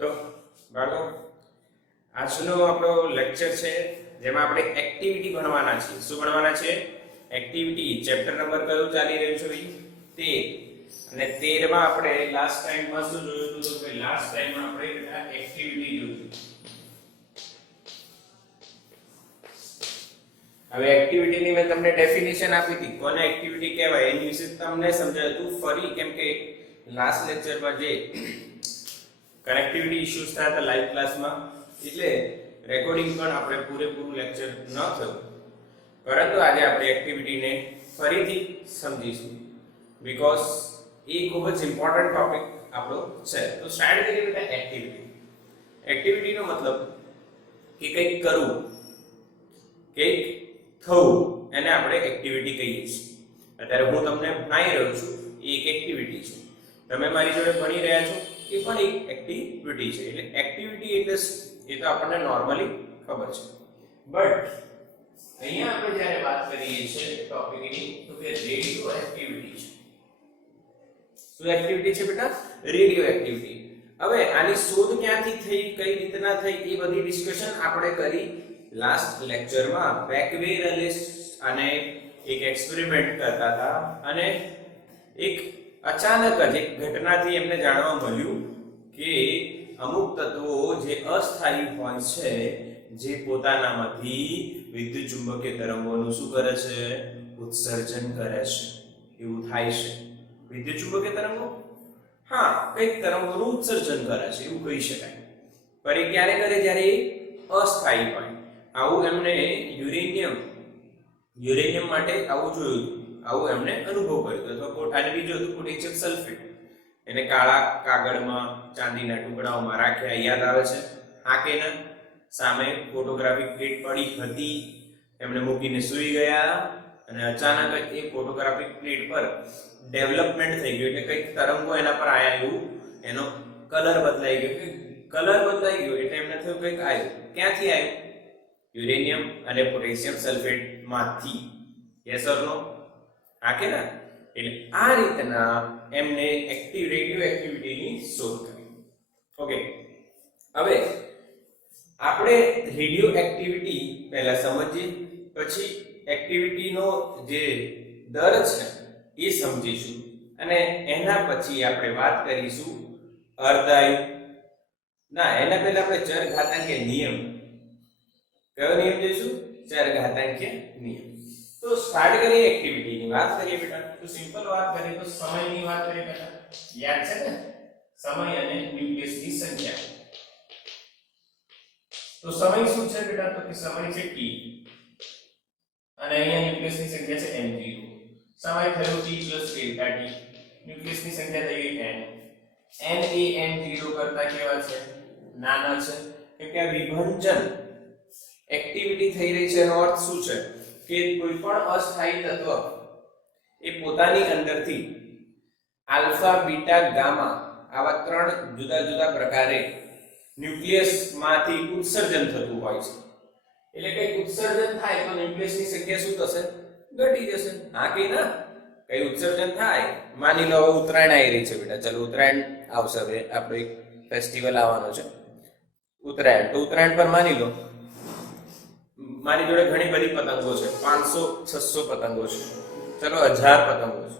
તો બાળકો આજનો આપણો લેક્ચર છે જેમાં આપણે એક્ટિવિટી ભણવાના છે. શું ભણવાના છે? એક્ટિવિટી. ચેપ્ટર નંબર કયું ચાલી રહ્યું છે ભાઈ? 13. અને 13 માં આપણે લાસ્ટ ટાઈમમાં શું જોયું હતું? તો કે લાસ્ટ ટાઈમમાં આપણે એક્ટિવિટી જોયું. હવે એક્ટિવિટીની મેં તમને ડેફિનેશન આપી હતી. કોને એક્ટિવિટી કહેવાય એની વિશે તમને સમજાવ્યું હતું ફરી, કેમ કે લાસ્ટ લેક્ચરમાં જે કનેક્ટિવિટી ઇશ્યુઝ થયા હતા લાઈવ ક્લાસમાં, એટલે રેકોર્ડિંગ પણ આપણે પૂરેપૂરું લેક્ચર ન થયું, પરંતુ આજે આપણે એક્ટિવિટીને ફરીથી સમજીશું બીકોઝ એ ખૂબ જ ઇમ્પોર્ટન્ટ ટોપિક આપણો છે. તો સ્ટાર્ટ કરીએ બેટા એક્ટિવિટી. એક્ટિવિટીનો મતલબ કે કંઈક કરવું, કંઈક થવું, એને આપણે એક્ટિવિટી કહીએ છીએ. અત્યારે હું તમને ભણાવી રહ્યો છું એ એક એક્ટિવિટી છે. તમે મારી જોડે ભણી રહ્યા છો એ પણ એક એક્ટિવિટી છે. એટલે એક્ટિવિટી એટલે એ તો આપણને નોર્મલી ખબર છે, બટ અહીંયા આપણે જ્યારે વાત કરીએ છીએ ટોપિકની, તો કે રેડિયો એક્ટિવિટી છે. શું એક્ટિવિટી છે બેટા? Radio activity. હવે આની શોધ ક્યાંથી થઈ, કઈ રીતના થઈ, એ બધી ડિસ્કશન આપણે કરી લાસ્ટ લેક્ચરમાં. બેકવેરલેસ અને એક એક્સપેરિમેન્ટ કરતા હતા અને એક અચાનક જ એક ઘટનાથી એમને જાણવા મળ્યું કે અમુક તત્વો જે અસ્થાયી હોય છે, જે પોતાનામાંથી વિદ્યુત ચુંબકીય તરંગોનું શું કરે છે? ઉત્સર્જન કરે છે. એવું થાય છે. વિદ્યુત ચુંબકીય તરંગો, હા, કઈક તરંગોનું ઉત્સર્જન કરે છે એવું કહી શકાય. પર એ ક્યારે કરે? જ્યારે એ અસ્થાયી હોય. આવું એમને યુરેનિયમ માટે આવું જોયું, આવું એમને અનુભવ કર્યો હતો. અને બીજું હતું પોટેશિયમ સલ્ફેટ. એને કાળા કાગળમાં ચાંદીના ટુકડાઓમાં રાખ્યા, યાદ આવે છે? હા કે ના? સામે ફોટોગ્રાફિક પ્લેટ પડી હતી, એમણે મૂકીને સૂઈ ગયા અને અચાનક જ એ ફોટોગ્રાફિક પ્લેટ પર ડેવલપમેન્ટ થઈ ગયું, એટલે કંઈક તરંગો એના પર આયા, એવું એનો કલર બદલાઈ ગયો. કલર બદલાઈ ગયો એટલે એમને થયું કંઈક આવ્યું. ક્યાંથી આવ્યું? યુરેનિયમ અને પોટેશિયમ સલ્ફેટ માંથી. યસ ઓર નો? હા કે ના? એટલે આ રીતના એમને રેડિયો એક્ટિવિટીની શોધ કરી. ઓકે, હવે આપણે રેડિયો એક્ટિવિટી પહેલા સમજીએ, પછી એક્ટિવિટીનો જે દર છે એ સમજીશું અને એના પછી આપણે વાત કરીશું અર્ધાયુ. ના, એના પહેલા આપણે ચરઘાતાંકીય નિયમ. કયો નિયમ જોઈશું? ચરઘાતાંકીય નિયમ. તો સ્ટાર્ટ કરીએ એક્ટિવિટીની વાત કરીએ બેટા. તો સિમ્પલ વાત કરીએ તો સમયની વાત કરીએ બેટા. યાદ છે ને? સમય અને ન્યુક્લિયસની સંખ્યા. તો સમય શું છે બેટા? તો કે સમય છે t અને અહીંયા ન્યુક્લિયસની સંખ્યા છે n0. સમય થયો t ડેલ્ટા t. ન્યુક્લિયસની સંખ્યા થઈ ગઈ n. n એ n0 કરતા કેવા છે? નાના છે. એટલે કે વિભંજન એક્ટિવિટી થઈ રહી છે. એનો અર્થ શું છે? કે કોઈ પણ અસ્થાયી તત્વ એ પોતાની અંદરથી આલ્ફા, બીટા, ગામા આવા ત્રણ જુદા જુદા પ્રકારે ન્યુક્લિયસમાંથી ઉત્સર્જન થતું હોય છે. એટલે કે ઉત્સર્જન થાય તો ન્યુક્લિયસની સંખ્યા શું થશે? ઘટી જશે. હા કે ના? કઈ ઉત્સર્જન થાય, માની લો ઉત્તરાયણ આવી રહી છે બેટા. ચલો ઉત્તરાયણ આવશે, હવે આપણો એક ફેસ્ટિવલ આવવાનો છે ઉત્તરાયણ. તો ઉત્તરાયણ પર માની લો મારી જોડે ઘણી બધી પતંગો છે, 500 600 પતંગો છે, ચલો 1000 પતંગો છે.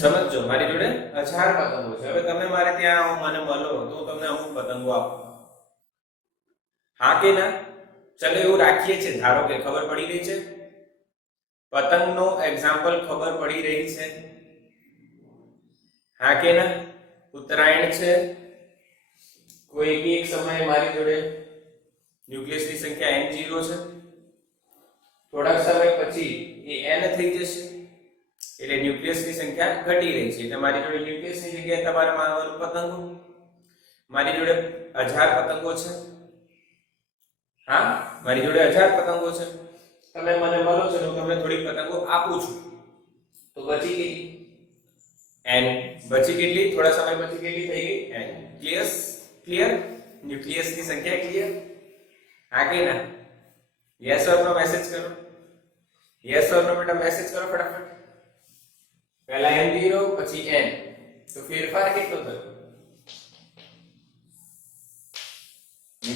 સમજો, મારી જોડે 1000 પતંગો છે. હવે તમે મારે ત્યાં આવો, મને મળો તો હું તમને અમુક પતંગો આપું. હા કે ના? ચલો એવું રાખીએ છે, ધારો કે ખબર પડી રહી છે પતંગનો એક્ઝામ્પલ, ખબર પડી રહી છે. હા કે ના? ઉત્તરાયણ છે. કોઈ એક સમયે મારી જોડે ન્યુક્લિયસની સંખ્યા n0 છે. થોડાક સમય પછી એ n થઈ જશે, એટલે ન્યુક્લિયસની સંખ્યા ઘટી રહી છે. એટલે મારી જોડે ન્યુક્લિયસની જગ્યાએ તમારે મારવાનું પતંગો. મારી જોડે 1000 પતંગો છે. હા, મારી જોડે 1000 પતંગો છે. તમે મને મળો છો, હું તમને થોડીક પતંગો આપું છું. તો બચી કેટલી? n. બચી કેટલી? થોડા સમય પછી કેટલી થઈ ગઈ? n. ક્લિયર? ન્યુક્લિયસની સંખ્યા ક્લિયર? હા કે ના? યસ ઓર નો મેસેજ કરો. યસ ઓર નો બેટા મેસેજ કરો ફટાફટ. પહેલા n0 પછી n, તો ફેરફાર કેટલો થયો?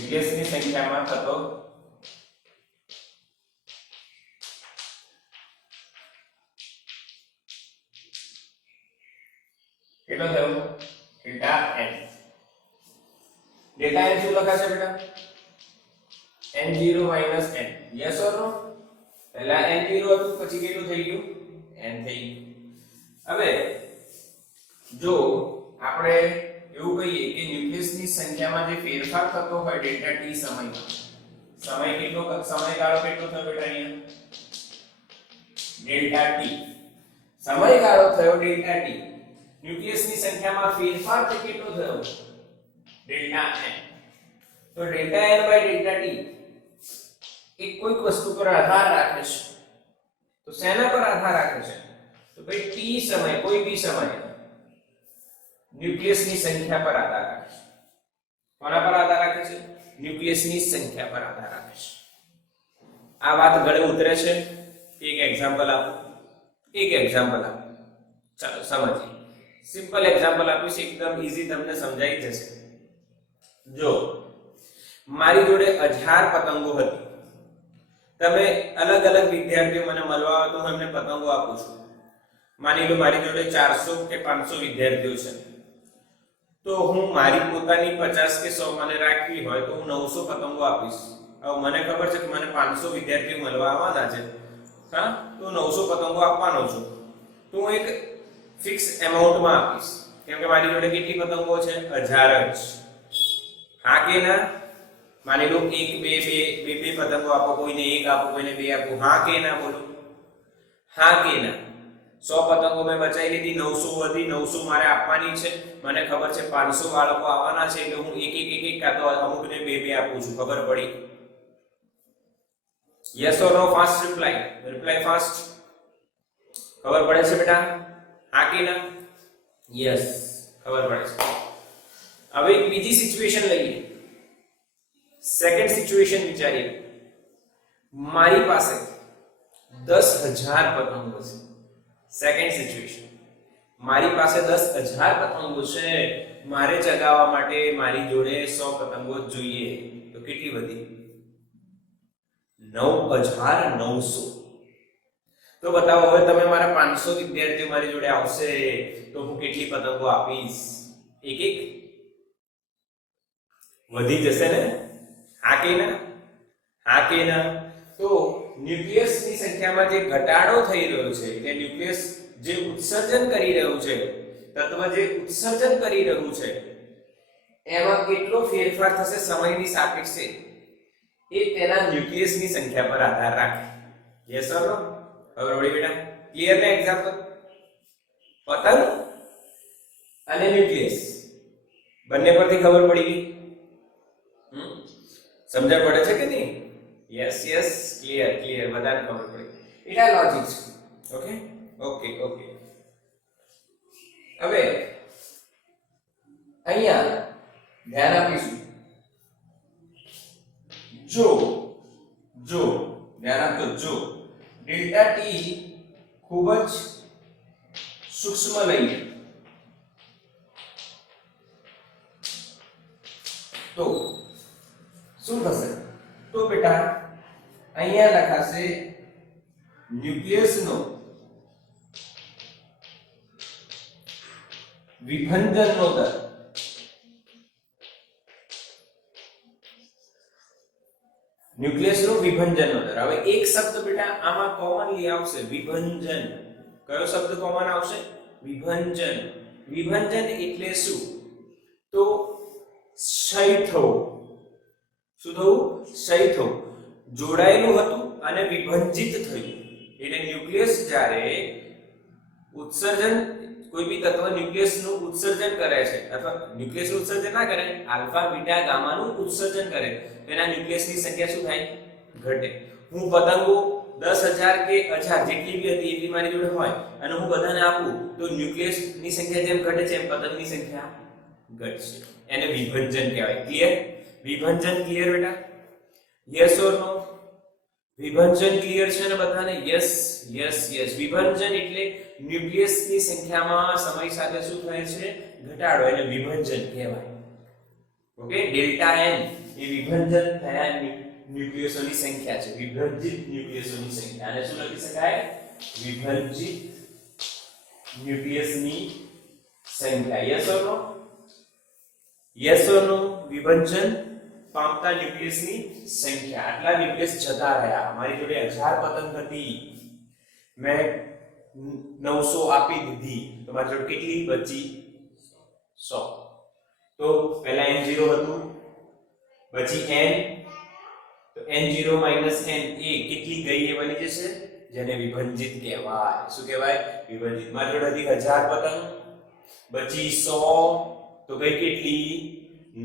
ન્યુક્લિયસની સંખ્યામાં થતો કેટલો થયો ડેલ્ટા n. ડેલ્ટા n શું લખાશે બેટા n0 n. યસ ઓર નો? પહેલા n0 હતું પછી કેટલું થઈ ગયું n થઈ ગયું. હવે જો આપણે એવું કહીએ કે ન્યુક્લિયસની સંખ્યામાં જે ફેરફાર થતો હોય ડેલ્ટા t સમયમાં, સમયગાળો કેટલો થયો બેટા અહીંયા ડેલ્ટા t સમયગાળો થયો ડેલ્ટા t. ન્યુક્લિયસની સંખ્યામાં ફેરફાર કેટલો થયો ડેલ્ટા n. તો delta n by delta t એક કોઈક વસ્તુ પર આધાર રાખે છે. તો શેના પર આધાર રાખે છે? તો ભાઈ t સમય, કોઈ બી સમય ન્યુક્લિયસની સંખ્યા પર આધાર રાખે છે. કોના પર આધાર રાખે છે? ન્યુક્લિયસની સંખ્યા પર આધાર રાખે છે. આ વાત ગળે ઉતરે છે? એક એક્ઝામ્પલ આપો. ચાલો સમજીએ. સિમ્પલ એક્ઝામ્પલ આપીશ, એકદમ ઈઝી, તમને સમજાઈ જશે. જો મારી જોડે 1000 પતંગો હતી. તમે અલગ અલગ વિદ્યાર્થીઓ મને મળવા આવે તો હું એમને પતંગો આપું છું. માની લો મારી જોડે 400 કે 500 વિદ્યાર્થીઓ છે, તો હું મારી પોતાની 50 કે 100 મને રાખવી હોય તો હું 900 પતંગો આપીશ. હવે મને ખબર છે કે મને 500 વિદ્યાર્થીઓ મળવા આવવાના છે, હા, તો 900 પતંગો આપવાનો છું. તો હું એક ફિક્સ એમાઉન્ટમાં આપીશ, કેમ કે મારી જોડે કેટલી પતંગો છે? 1000 જ. હા કે ના? માની લો 1 2 પતંગો આપો, કોઈને 1 આપો, કોઈને 2 આપો. હા કે ના? બોલો હા કે ના? 100 પતંગો મેં બચાવી લીધી, 900 વધી, 900 મારે આપવાની છે. મને ખબર છે 500 બાળકો આવવાના છે, એટલે હું એક કાં તો અમુકને 2 આપું છું. ખબર પડી? Yes or no? Fast reply fast. ખબર પડે છે બેટા? હા કે ના? યસ, ખબર પડે છે. હવે એક બીજી સિચ્યુએશન લઈએ. સેકન્ડ સિચ્યુએશન વિચારીએ. મારી પાસે 10000 પતંગો છે. સેકન્ડ સિચ્યુએશન, મારી પાસે 10000 પતંગો છે. મારે ચગાવવા માટે મારી જોડે 100 પતંગો જોઈએ. તો કેટલી વધી? 9900. તો બતાવો હવે તમે મારા 500 વિદ્યાર્થીઓ મારી જોડે આવશે તો હું કેટલી પતંગો આપીશ? એક વધી જશે ને? હા કે ના? હા કે ના? તો ન્યુક્લિયસની સંખ્યામાં જે ઘટાડો થઈ રહ્યો છે, કે ન્યુક્લિયસ જે ઉત્સર્જન કરી રહ્યું છે, તત્વ જે ઉત્સર્જન કરી રહ્યું છે, એમાં કેટલો ફેરફાર થશે સમયની સાપેક્ષે, એ તેના ન્યુક્લિયસની સંખ્યા પર આધાર રાખે. યસ ઓર નો? ખબર પડી બેટા? ક્લિયર ને? એક્ઝામ્પલ, પતંગ અને ન્યુક્લિયસ બંને પરથી ખબર પડી ગઈ? સમજણ પડે છે કે નહીં? યસ, ક્લિયર, બધાને ખબર પડી. એટા લોજિક છે. ઓકે. હવે અહીંયા ધ્યાન આપીશું. જો ધ્યાન આપજો. જો ડેલ્ટા ટી ખૂબ જ સૂક્ષ્મ લઈએ તો શું થશે? તો બેટા અહીંયા લખાશે ન્યુક્લિયસનો વિભંજનનો દર. ન્યુક્લિયસનો વિભંજનનો દર. હવે એક શબ્દ બેટા આમાં કોમનલી આવશે, વિભંજન. કયો શબ્દ કોમન આવશે? વિભંજન. વિભંજન એટલે શું? તો ક્ષય થવું. શું થવું? ક્ષય થવું. જોડાયેલું હતું અને વિભંજિત થયું. એટલે ન્યુક્લિયસ જ્યારે ઉત્સર્જન, કોઈ બી તત્વ ન્યુક્લિયસનું ઉત્સર્જન કરે છે, અથવા ન્યુક્લિયસનું ઉત્સર્જન ના કરે, આલ્ફા બીટા ગામાનું ઉત્સર્જન કરે, તેના ન્યુક્લિયસની સંખ્યા શું થાય? ઘટે. હું પતંગો 10000 કે 1000 જેટલી બી હતી એટલી મારી જોડે હોય અને હું બધાને આપું તો ન્યુક્લિયસની સંખ્યા જેમ ઘટે છે એમ પતંગની સંખ્યા ઘટશે. એને વિભંજન કહેવાય. ક્લિયર? વિભંજન ક્લિયર બેટા? Yes or no? વિભંજન ક્લિયર છે ને બધાને? યસ. વિભંજન એટલે ન્યુક્લિયસની સંખ્યામાં સમય સાથે શું થાય છે? ઘટાડો. એને વિભંજન કહેવાય. ઓકે, ડેલ્ટા n એ વિભંજન થયા ન્યુક્લિયસોની સંખ્યા છે, વિભજિત ન્યુક્લિયસોની સંખ્યા. આને શું લખી શકાય? વિભજિત ન્યુક્લિયસની સંખ્યા. Yes or no? Yes or નો? વિભજન પામતા ન્યુક્લિયસની સંખ્યા. આટલા ન્યુક્લિયસ જતા રહ્યા. મારી જોડે 1000 પતંગ હતી, મેં 900 આપી દીધી, તો મારી જોડે કેટલી બચી? 100. તો પહેલા n0 હતું, પછી n, તો n0 n એ કેટલી ગઈ એ બની જશે, જેને વિભજિત કહેવાય. શું કહેવાય? વિભજિત. મારી જોડે હતી 1000 પતંગ, બચી 100, તો ગઈ કેટલી?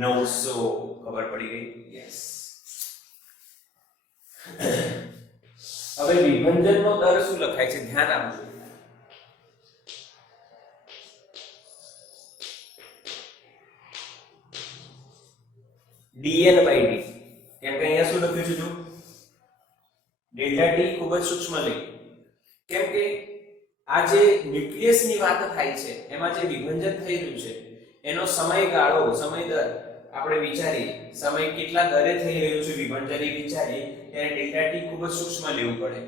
900. ખબર પડી ગઈ? યસ. હવે વિભજનનો દર શું લખાય છે? ધ્યાન આપજો. dn/dt. કેમ કે અહીંયા શું લખ્યું છે? જો ડેલ્ટા t ખૂબ જ સૂક્ષ્મ લઈ, કેમ કે આ જે ન્યુક્લિયસની વાત થાય છે એમાં જે વિભજન થઈ રહ્યું છે એનો સમયગાળો, સમય દર આપણે વિચારીએ, સમય કેટલા દરે થઈ રહ્યું છે વિભજન એ વિચારીએ ત્યારે ડેલ્ટા t ખૂબ જ સૂક્ષ્મ લેવું પડે,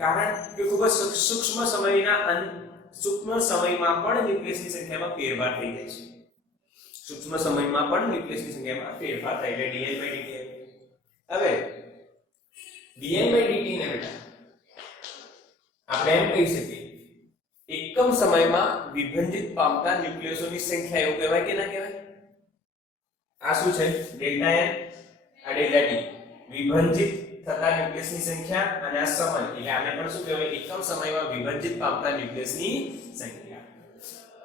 કારણ કે ખૂબ જ સૂક્ષ્મ સમયમાં પણ ન્યુક્લિયસની સંખ્યામાં ફેરફાર થઈ જાય છે. સૂક્ષ્મ સમયમાં પણ ન્યુક્લિયસની સંખ્યામાં ફેરફાર થાય એટલે dn/dt. હવે dn/dt ને બેટા આપણે એમ કહી શકીએ એકમ સમયમાં વિભજિત પામતા ન્યુક્લિયસોની સંખ્યા, એવું કહેવાય કે ના કહેવાય? આ શું છે? ડેલ્ટા n, આ ડેલ્ટા t. વિભજિત થતા ન્યુક્લિયસની સંખ્યા અને આ સમય, એટલે આને પણ શું કહેવાય? એકમ સમયમાં વિભજિત પામતા ન્યુક્લિયસની સંખ્યા.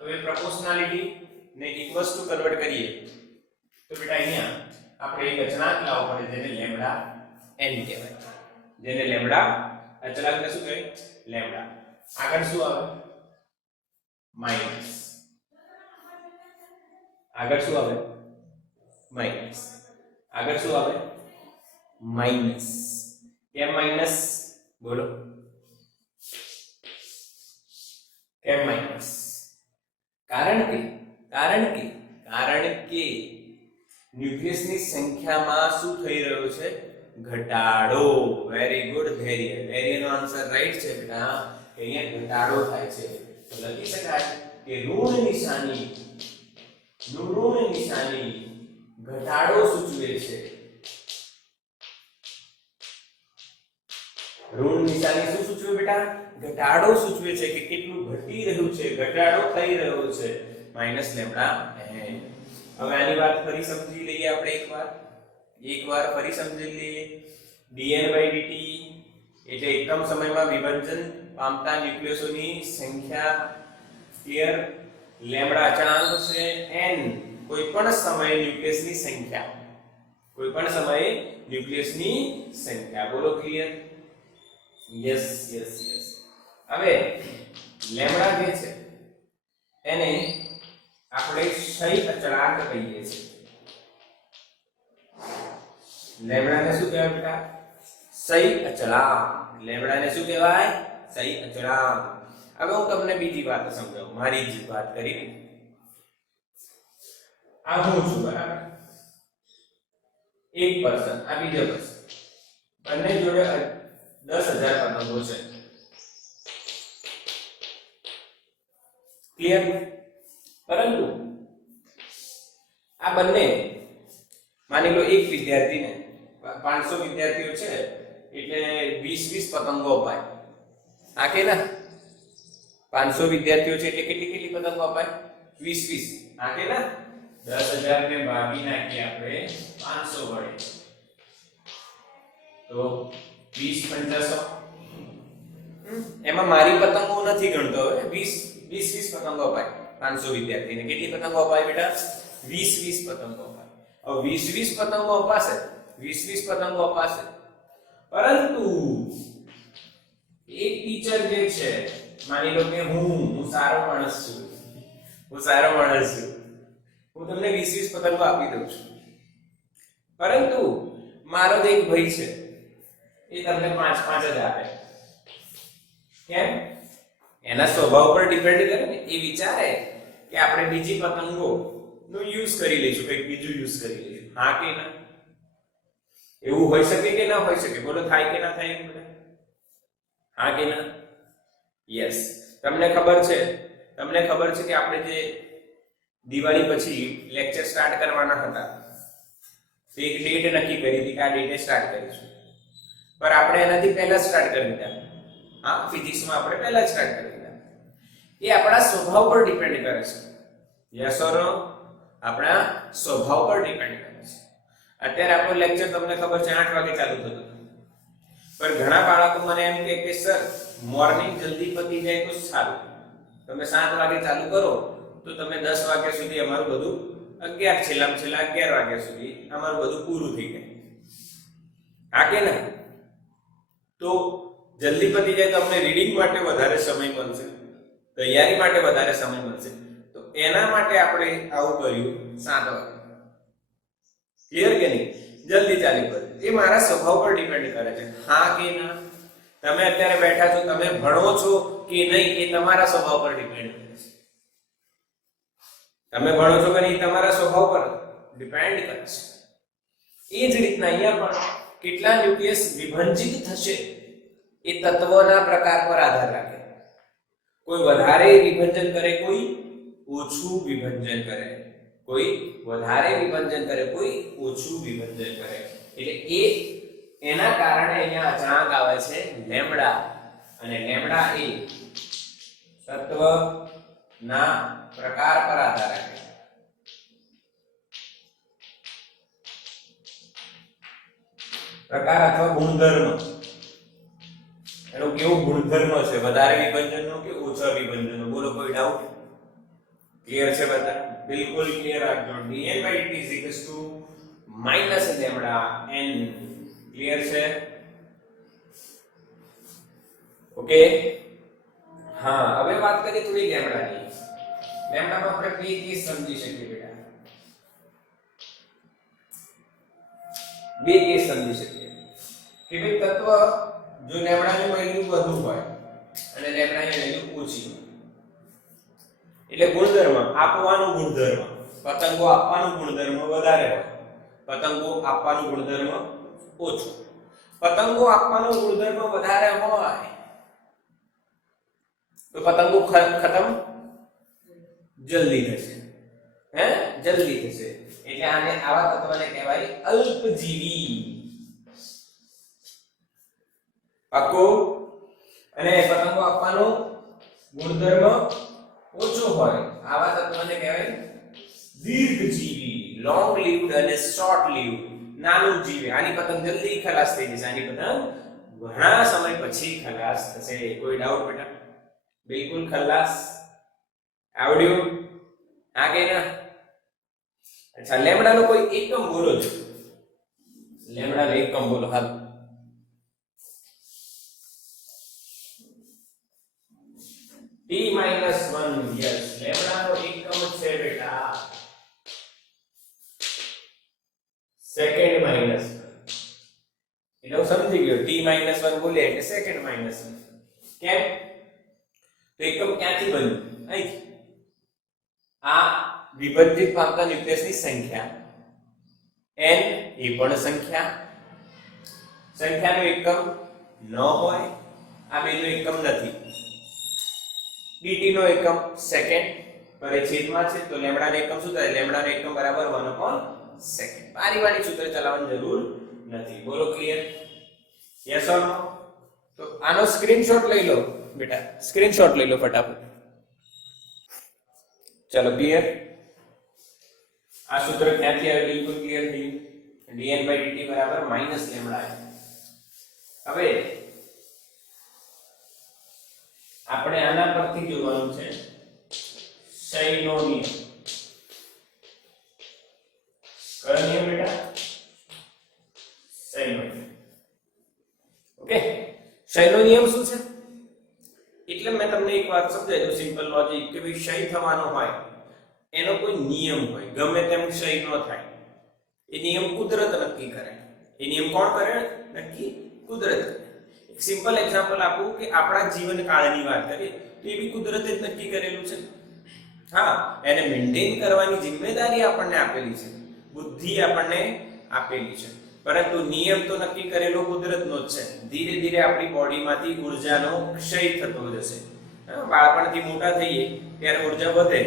હવે પ્રોપોર્શનાલિટી ને ઇક્વલ્સ ટુ કન્વર્ટ કરીએ તો બેટા અહીંયા આપણે એક અચળાંક લાવવો પડે જેને લેમ્બડા n કહેવાય. જેને લેમ્બડા, અચળાંકને શું કહેવાય? લેમ્બડા. આગળ શું આવે? માઈનસ. આગળ શું આવે? માઈનસ. આગળ શું આવે? માઈનસ. કેમ માઈનસ? બોલો. કેમ માઈનસ? કારણ કે ન્યુક્લિયસની સંખ્યામાં શું થઈ રહ્યો છે? ઘટાડો. વેરી ગુડ ધૈર્ય. ધૈર્યનો આન્સર રાઈટ છે બેટા. અહીંયા ઘટાડો થાય છે. તો લખી શકાય કે ઋણ નિશાની ઘટાડો સૂચવે છે. ઋણ નિશાની શું સૂચવે બેટા? ઘટાડો સૂચવે છે કે કેટલું ઘટી રહ્યું છે, ઘટાડો થઈ રહ્યો છે. Minus lambda n. હવે આની વાત ફરી સમજી લઈએ આપણે એકવાર ફરી સમજી લઈએ. dn/dt એટલે એકમ સમયમાં વિભજન પામતા ન્યુક્લિયસોની સંખ્યા. ક્લિયર? લેમ્બડા અચળાંક છે, n કોઈ પણ સમયે ન્યુક્લિયસની સંખ્યા. કોઈ પણ સમયે ન્યુક્લિયસની સંખ્યા. બોલો ક્લિયર? યસ. હવે લેમ્બડા જે છે એને આપણે ક્ષય અચળાંક કહીએ છીએ. લેમ્બડાને શું કહેવાય બેટા? ક્ષય અચળાંક. લેમ્બડાને શું કહેવાય? ક્ષય અચળાંક. હવે હું તમને બીજી વાત સમજાવું, મારી જ વાત કરી. આ હું છું, બરાબર? એક પર્સન, આ બીજો પર્સન, બંને જોડે 10,000 પતંગો છે. ક્લિયર? પરંતુ આ બંને, માની લો એક વિદ્યાર્થીને 500 વિદ્યાર્થીઓ છે એટલે 20 પતંગો અપાય. આ કે ના 500 વિદ્યાર્થીઓ છે એટલે કેટલી પતંગો અપાય? 20. આ કે ના 10,000 ને ભાગી નાખીએ આપણે 500 વડે તો 20 × 500. એમાં મારી પતંગો નથી ગણતો. હવે 20 પતંગો અપાય 500 વિદ્યાર્થીને. કેટલી પતંગો અપાય બેટા? 20 પતંગો અપાય. હવે 20 પતંગો અપાશે, 20 પતંગો અપાશે, પરંતુ એક ટીચર જે છે, માની લો કે હું સારો માણસ છું, હું તમને 20 પતંગો આપી દઉં છું, પરંતુ મારો જે એક ભાઈ છે એ તમને 5 જ આપે. કેમ? એના સ્વભાવ પર ડિપેન્ડ કરે ને. એ વિચારે કે આપણે બીજી પતંગો નો યુઝ કરી લઈશું, કંઈક બીજું યુઝ કરી લઈશું. હા કે ના? એવું હોઈ શકે કે ના હોઈ શકે? બોલો, થાય કે ના થાય? હા કે ના? યસ. તમને ખબર છે કે આપણે જે દિવાળી પછી લેક્ચર સ્ટાર્ટ કરવાના હતા, તો એક ડેટ નક્કી કરી હતી કે આ ડેટે સ્ટાર્ટ કરીશું, પર આપણે એનાથી પહેલા સ્ટાર્ટ કરી દીધા. હા, ફિઝિક્સમાં આપણે પહેલા જ સ્ટાર્ટ કરી દીધા. એ આપણા સ્વભાવ પર ડિપેન્ડ કરે છે. યસ ઓર નો? આપણા સ્વભાવ પર ડિપેન્ડ કરે છે. અત્યારે આપણો લેક્ચર તમને ખબર છે 8 વાગે ચાલુ થતો હતો, પણ ઘણા બાળકો મને એમ કહે કે સર મોર્નિંગ જલ્દી પતી જાય તો સારું, તમે 7 વાગે ચાલુ કરો તો તમે 10 વાગ્યા સુધી અમારું બધું 11 છેલ્લામાં છેલ્લા 11 વાગ્યા સુધી અમારું બધું પૂરું થઈ જાય. હા કે ના? તો જલ્દી પતી જાય તો અમને રીડિંગ માટે વધારે સમય મળશે, તૈયારી માટે વધારે સમય મળશે, તો એના માટે આપણે આવું કર્યું 7 વાગે. ક્લિયર કે નહીં? જલ્દી ચાલી પડે. એ મારા સ્વભાવ પર ડિપેન્ડ કરે છે. હા કે ના? તમે અત્યારે બેઠા છો, તમે ભણો છો કે નહીં, એ તમારા સ્વભાવ પર ડિપેન્ડ કરે છે. તમે ભણો છો કે નહીં, તમારા સ્વભાવ પર ડિપેન્ડ કરે છે. એ જ રીતના અહીંયા પણ કેટલા ન્યુક્લિયસ વિભાજિત થશે એ તત્વના પ્રકાર પર આધાર રાખે. કોઈ વધારે વિભાજન કરે, કોઈ ઓછું વિભાજન કરે, કોઈ વધારે વિભાજન કરે, કોઈ ઓછું વિભાજન કરે. એટલે એના કારણે અહીંયા અચળાંક આવે છે લેમ્ડા, અને લેમ્ડા એ તત્વના પ્રકાર પર આધાર રાખે. પ્રકાર અથવા ગુણધર્મ, એનો કેવો ગુણધર્મ છે, વધારે વિભાજનનો કે ઓછા વિભાજનનો? બોલો, કોઈ ડાઉટ? ક્લિયર છે બધા? બિલકુલ ક્લિયર રાખજો. dn/dt - lambda n. ક્લિયર છે? ઓકે. હા, હવે વાત કરીએ થોડી લેમ્ડાની. લેમ્ડામાં આપણે બે કેસ સમજી શકીએ બેટા. બે કેસ સમજી શકીએ કે ભાઈ તત્વ જો લેમ્ડાની વેલ્યુ વધુ હોય અને લેમ્ડાની વેલ્યુ ઓછી હોય, એટલે ગુણધર્મ આપવાનું ગુણધર્મ, પતંગો આપવાનું ગુણધર્મ વધારે હોય, પતંગો આપવાનું ગુણધર્મ ઓછું. પતંગો આપવાનો ગુણધર્મ વધારે હોય તો પતંગો ખતમ જલ્દી થશે. જલ્દી થશે. એટલે આને આવા તત્વને કહેવાય અલ્પજીવી. પાકો. અને પતંગો આપવાનો ગુણધર્મ ઓછો હોય, આવા તત્વને કહેવાય દીર્ઘજીવી. લોંગ લીવ્ડ અને શોર્ટ લીવ્ડ. નાનું જીવે. આની પતંગ જલ્દી ખલાસ થઈ જશે, આની પતંગ ઘણા સમય પછી ખલાસ થશે. કોઈ ડાઉટ બેટા? બિલકુલ ખલાસ. આવડ્યું? આ કે ના? અચ્છા, લેમ્ડાનો કોઈ એકમ બોલો છો? લેમ્ડાનો એકમ બોલો હાલ. t-1. યસ, લેમ્ડાનો એકમ છે બેટા સેકન્ડ માઈનસ. એટલે હું સમજી ગયો, t-1 બોલે એટલે સેકન્ડ માઈનસ 1. કેમ? તો એકમ ક્યાંથી બન્યું? અહીંથી. આ વિભાજિત પામતા ન્યુક્લિયસની સંખ્યા n એ પણ સંખ્યાનો એકમ ન હોય. આ બેનો એકમ નથી. dt નો એકમ સેકન્ડ પરિચ્છેદમાં છે, તો લેમ્ડાનો એકમ શું થાય? લેમ્ડાનો એકમ બરાબર 1/સેકન્ડ. પારિવારિક સૂત્ર ચલાવવાની જરૂર નથી. બોલો ક્લિયર? યસ ઓર નો? તો આનો સ્ક્રીનશોટ લઈ લો બેટા, સ્ક્રીનશોટ લઈ લો ફટાફટ. ચલો, ક્લિયર? આ સૂત્ર ક્યાંથી આવે? બિલકુલ ક્લિયર થયું. dn/dt બરાબર -લેમ્ડા. હવે આપણે આના પરથી જોવાનું છે શેયનો નિયમ. કયો નિયમ બેટા? શેયનો નિયમ. ઓકે, શેયનો નિયમ શું છે? એટલે મેં તમને એક વાત સમજાવી દઉં, સિમ્પલ લોજિક, કે ભાઈ ક્ષય થવાનો હોય એનો કોઈ નિયમ હોય, ગમે તેમ ક્ષય ન થાય. એ નિયમ કુદરત નક્કી કરે. એ નિયમ કોણ કરે? નક્કી કુદરત. એક સિમ્પલ એક્ઝામ્પલ આપું કે આપણા જીવનકાળની વાત કરીએ તો એ બી કુદરતે જ નક્કી કરેલું છે. હા, એને મેન્ટેન કરવાની જિમ્મેદારી આપણને આપેલી છે. બુદ્ધિ આપણને આપેલી છે, પરંતુ નિયમ તો નક્કી કરેલો કુદરતનો જ છે. ધીરે ધીરે આપણી બોડીમાંથી ઉર્જાનો ક્ષય થતો જશે. બાળપણથી મોટા થઈએ ત્યારે ઉર્જા વધે,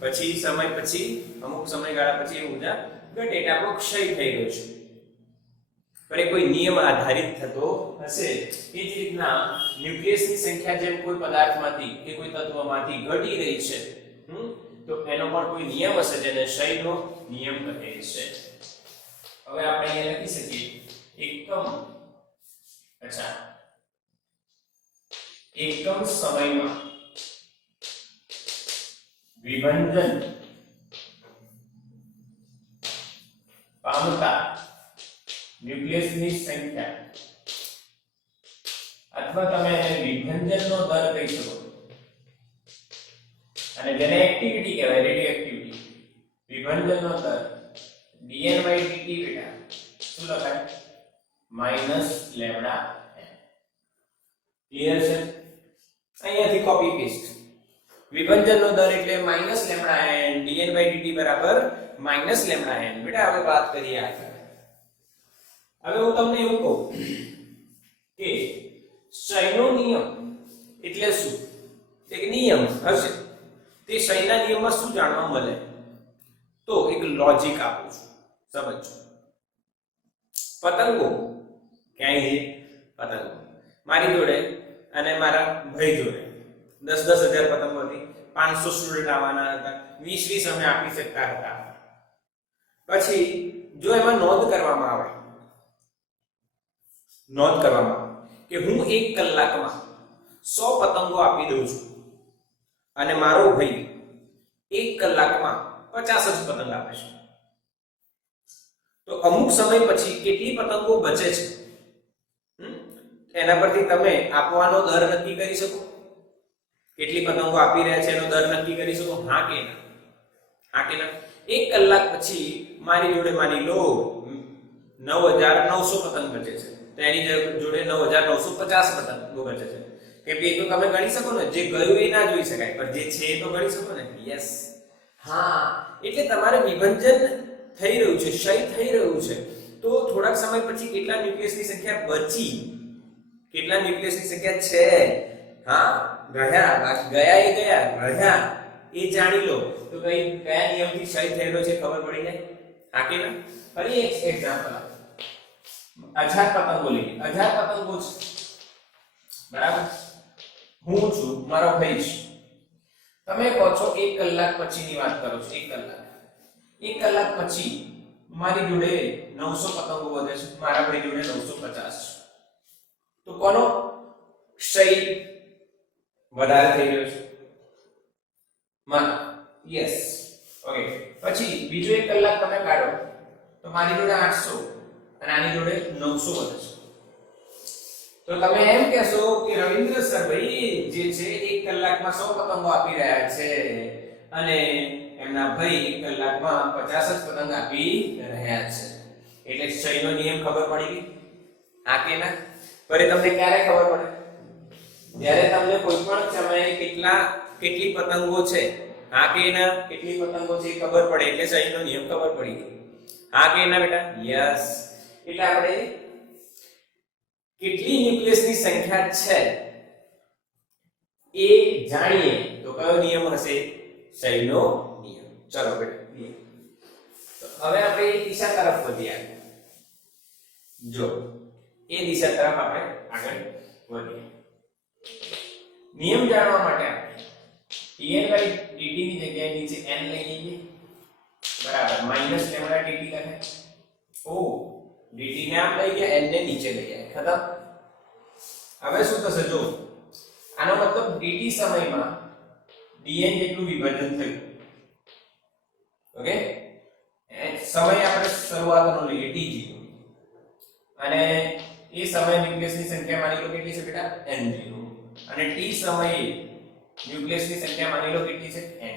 પછી સમય પછી અમુક સમયગાળા પછી ઉર્જા ઘટે, એટલે આપણો ક્ષય થઈ રહ્યો છે. પણ કોઈ નિયમ આધારિત થતો હશે. એ જ રીતના ન્યુક્લિયસની સંખ્યા જેમ કોઈ પદાર્થમાંથી કે કોઈ તત્વમાંથી ઘટી રહી છે, તો એનો પણ કોઈ નિયમ હશે જેને ક્ષયનો નિયમ કહે છે. હવે આપણે અહીંયા લખી શકીએ એકમ સમયમાં વિભંજન પામતા ન્યુક્લિયસની સંખ્યા, અથવા તમે એને વિભંજનનો દર કહી શકો, અને જેને એક્ટિવિટી કહેવાય, રેડિયો એક્ટિવિટી. વિભંજનનો દર dn/dt બેટા શું લખાય? -λ. ક્લિયર છે? અહીંયાથી કોપી પેસ્ટ. વિભંજનનો દર એટલે -λ n, dn/dt બરાબર -λ n. બેટા હવે વાત કરીએ આગળ. હવે હું તમને એવું કહું કે ક્ષયનો નિયમ એટલે શું? એક નિયમ હશે, તે ક્ષયના નિયમમાં શું જાણવા મળે? તો એક લોજિક આપું છું, સમજો. પતંગો ક્યાંય છે? પતંગો મારી જોડે અને મારા ભાઈ જોડે 10,000 પતંગો હતી. 500 સ્ટુડન્ટ આવવાના હતા, 20 અમે આપી શકતા હતા. પછી જો એમાં નોંધ કરવામાં આવે કે હું 1 કલાકમાં 100 પતંગો આપી દઉં છું અને મારો ભાઈ 1 કલાકમાં 50 જ પતંગ આપે છે, તો અમુક સમય પછી કેટલી પતંગો બચે છે એના પરથી તમે આપવાનો દર નક્કી કરી શકો. કેટલી પતંગો આપી રહ્યા છે એનો દર નક્કી કરી શકો. હા કે ના? હા કે ના? 1 કલાક પછી મારી જોડે માની લો 9,900 પતંગ બચે છે, તો એની જોડે 9,950 પતંગો બચે છે. કે એ તો તમે ગણી શકો ને, જે ગયું એ ના જોઈ શકાય, પણ જે છે એ તો ગણી શકો ને. યસ, હા. એટલે તમારે વિભંજન થઈ રહ્યું છે, ક્ષય થઈ રહ્યું છે, તો થોડાક સમય પછી કેટલા ન્યુક્લિયસની સંખ્યા બચી, કેટલા ન્યુક્લિયસની સંખ્યા છે, હા રહ્યા, રહ્યા એ જાણી લો, તો કયા નિયમથી ક્ષય થઈ રહ્યો છે ખબર પડી જાય. હા કે ના? ફરી એક એક્ઝામ્પલ આપો. 1000 પતંગો લઈએ. 1000 પતંગો છે, બરાબર? હું છું, મારો ભાઈ છે. તમે કહો છો 1 કલાક પછીની વાત કરો છો. 1 કલાક પછી મારી જોડે 900 પતંગો વધે છે, મારા ભાઈ જોડે 950 છે, તો કોનો ક્ષય વધારે થઈ રહ્યો છે? મારો. Yes, okay. પછી બીજો 1 કલાક તમે કાઢો તો મારી જોડે 800 અને આની જોડે 900 વધે છે, તો તમે એમ કહેશો કે રવિન્દ્ર સર ભાઈ જે છે 1 કલાકમાં 100 પતંગો આપી રહ્યા છે અને એમના ભાઈ 1 કલાકમાં 50 જ પતંગ આપી રહ્યા છે, એટલે ક્ષયનો નિયમ ખબર પડી ગઈ. હા કે ના? પર તમને ક્યારે ખબર પડે? જ્યારે તમને કોઈ પણ સમયે કેટલી પતંગો છે, હા કે ના, કેટલી પતંગો છે ખબર પડે એટલે ક્ષયનો નિયમ ખબર પડી ગઈ. હા કે ના બેટા? યસ. એટલે આપણે કેટલી ન્યુક્લિયસની સંખ્યા છે એ જાણીએ તો કયો નિયમ હશે? ક્ષયનો નિયમ. ચલો બેટા, હવે આપણે એ દિશા તરફ વધીએ. જો એ દિશા તરફ આપણે આગળ વધીએ. નિયમ જાણવા માટે આપણે dn/dt ની જગ્યાએ નીચે n લઈ લઈએ, બરાબર? -λ dt લખાય. ઓ dt ને આમ લઈ ગયા, n ને નીચે લઈ ગયા, ખતમ. હવે શું થશે? જો આનો મતલબ dt સમયમાં dn જેટલું વિભાજન થયું. ઓકે, સમય આપણે શરૂઆતનો લઈએ t0, અને એ સમય ન્યુક્લિયસની સંખ્યા માની લો કેટલી છે બેટા? n0, અને t સમયે ન્યુક્લિયસની સંખ્યા માની લો કેટલી છે? n.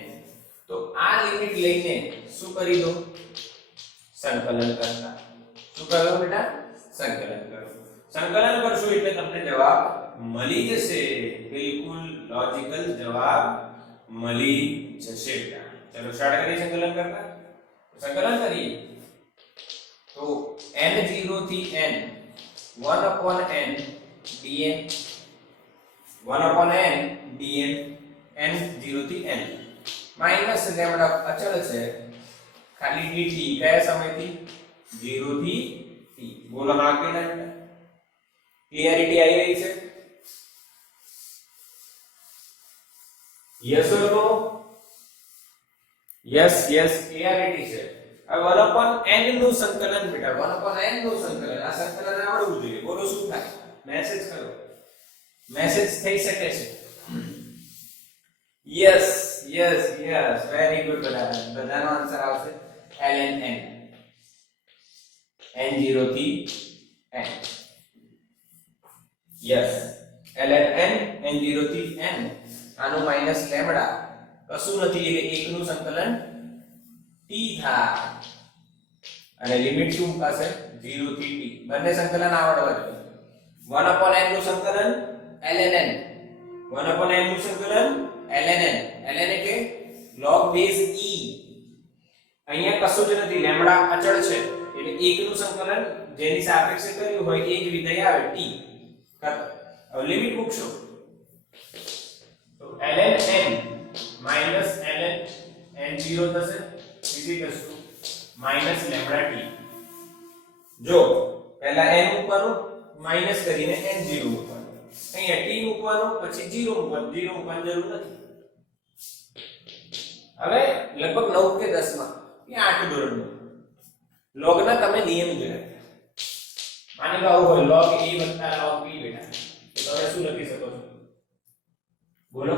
તો આ લિમિટ લઈને શું કરી દો? સંકલન કરતા. શું કરો બેટા? સંકલન કરો. સંકલન કરશો એટલે તમને જવાબ મળી જશે, બિલકુલ લોજિકલ જવાબ મળી જશે બેટા. ચલો સ્ટાર્ટ કરીએ સંકલન કરતા. સંકલન કરીએ n0 થી n 1 upon n dn 1 upon n dn n0 થી n માઈનસ લેમ્ડા અચળ છે ખાલી dt કયા સમયથી 0 થી t બોલો હા કે ના બેટા ક્લિયરિટી આવી રહી છે yes or no yes clarity છે હવે 1 upon n નું સંકલન બેટા 1 upon n નું સંકલન આ સંકલન આવડવું જોઈએ બોલો શું થાય મેસેજ કરો મેસેજ થઈ શકે છે યસ વેરી ગુડ બધાનો આન્સર આવશે ln n n0 થી n yes ln n n0 થી n આનું માઈનસ લેમ્ડા કશું નથી એટલે 1 નું સંકલન t થાય અને લિમિટ શું પાસે 0 થી t બંને સંકલન આવડવા જોઈએ 1 upon n નું સંકલન ln n 1 upon n નું સંકલન ln n ln એટલે log base e અહીંયા કશું જ નથી લેમ્ડા અચળ છે એટલે 1 નું સંકલન જેની સાપેક્ષે કર્યું હોય એ જ વિધેય આવે t હવે લિમિટ મૂકશો તો ln n minus ln n0 થશે minus lambda t જો પહેલા n મૂકવાનું માઈનસ કરીને n0 મૂકવાનું અહીંયા t મૂકવાનું પછી 0 મૂકવાનું 0 મૂકવાની જરૂર નથી હવે લગભગ 9 કે 10 માં કે 8 ધોરણમાં log ના તમે નિયમ જોયા માની લો આવું હોય log a log b બેટા તો તમે શું લખી શકો છો બોલો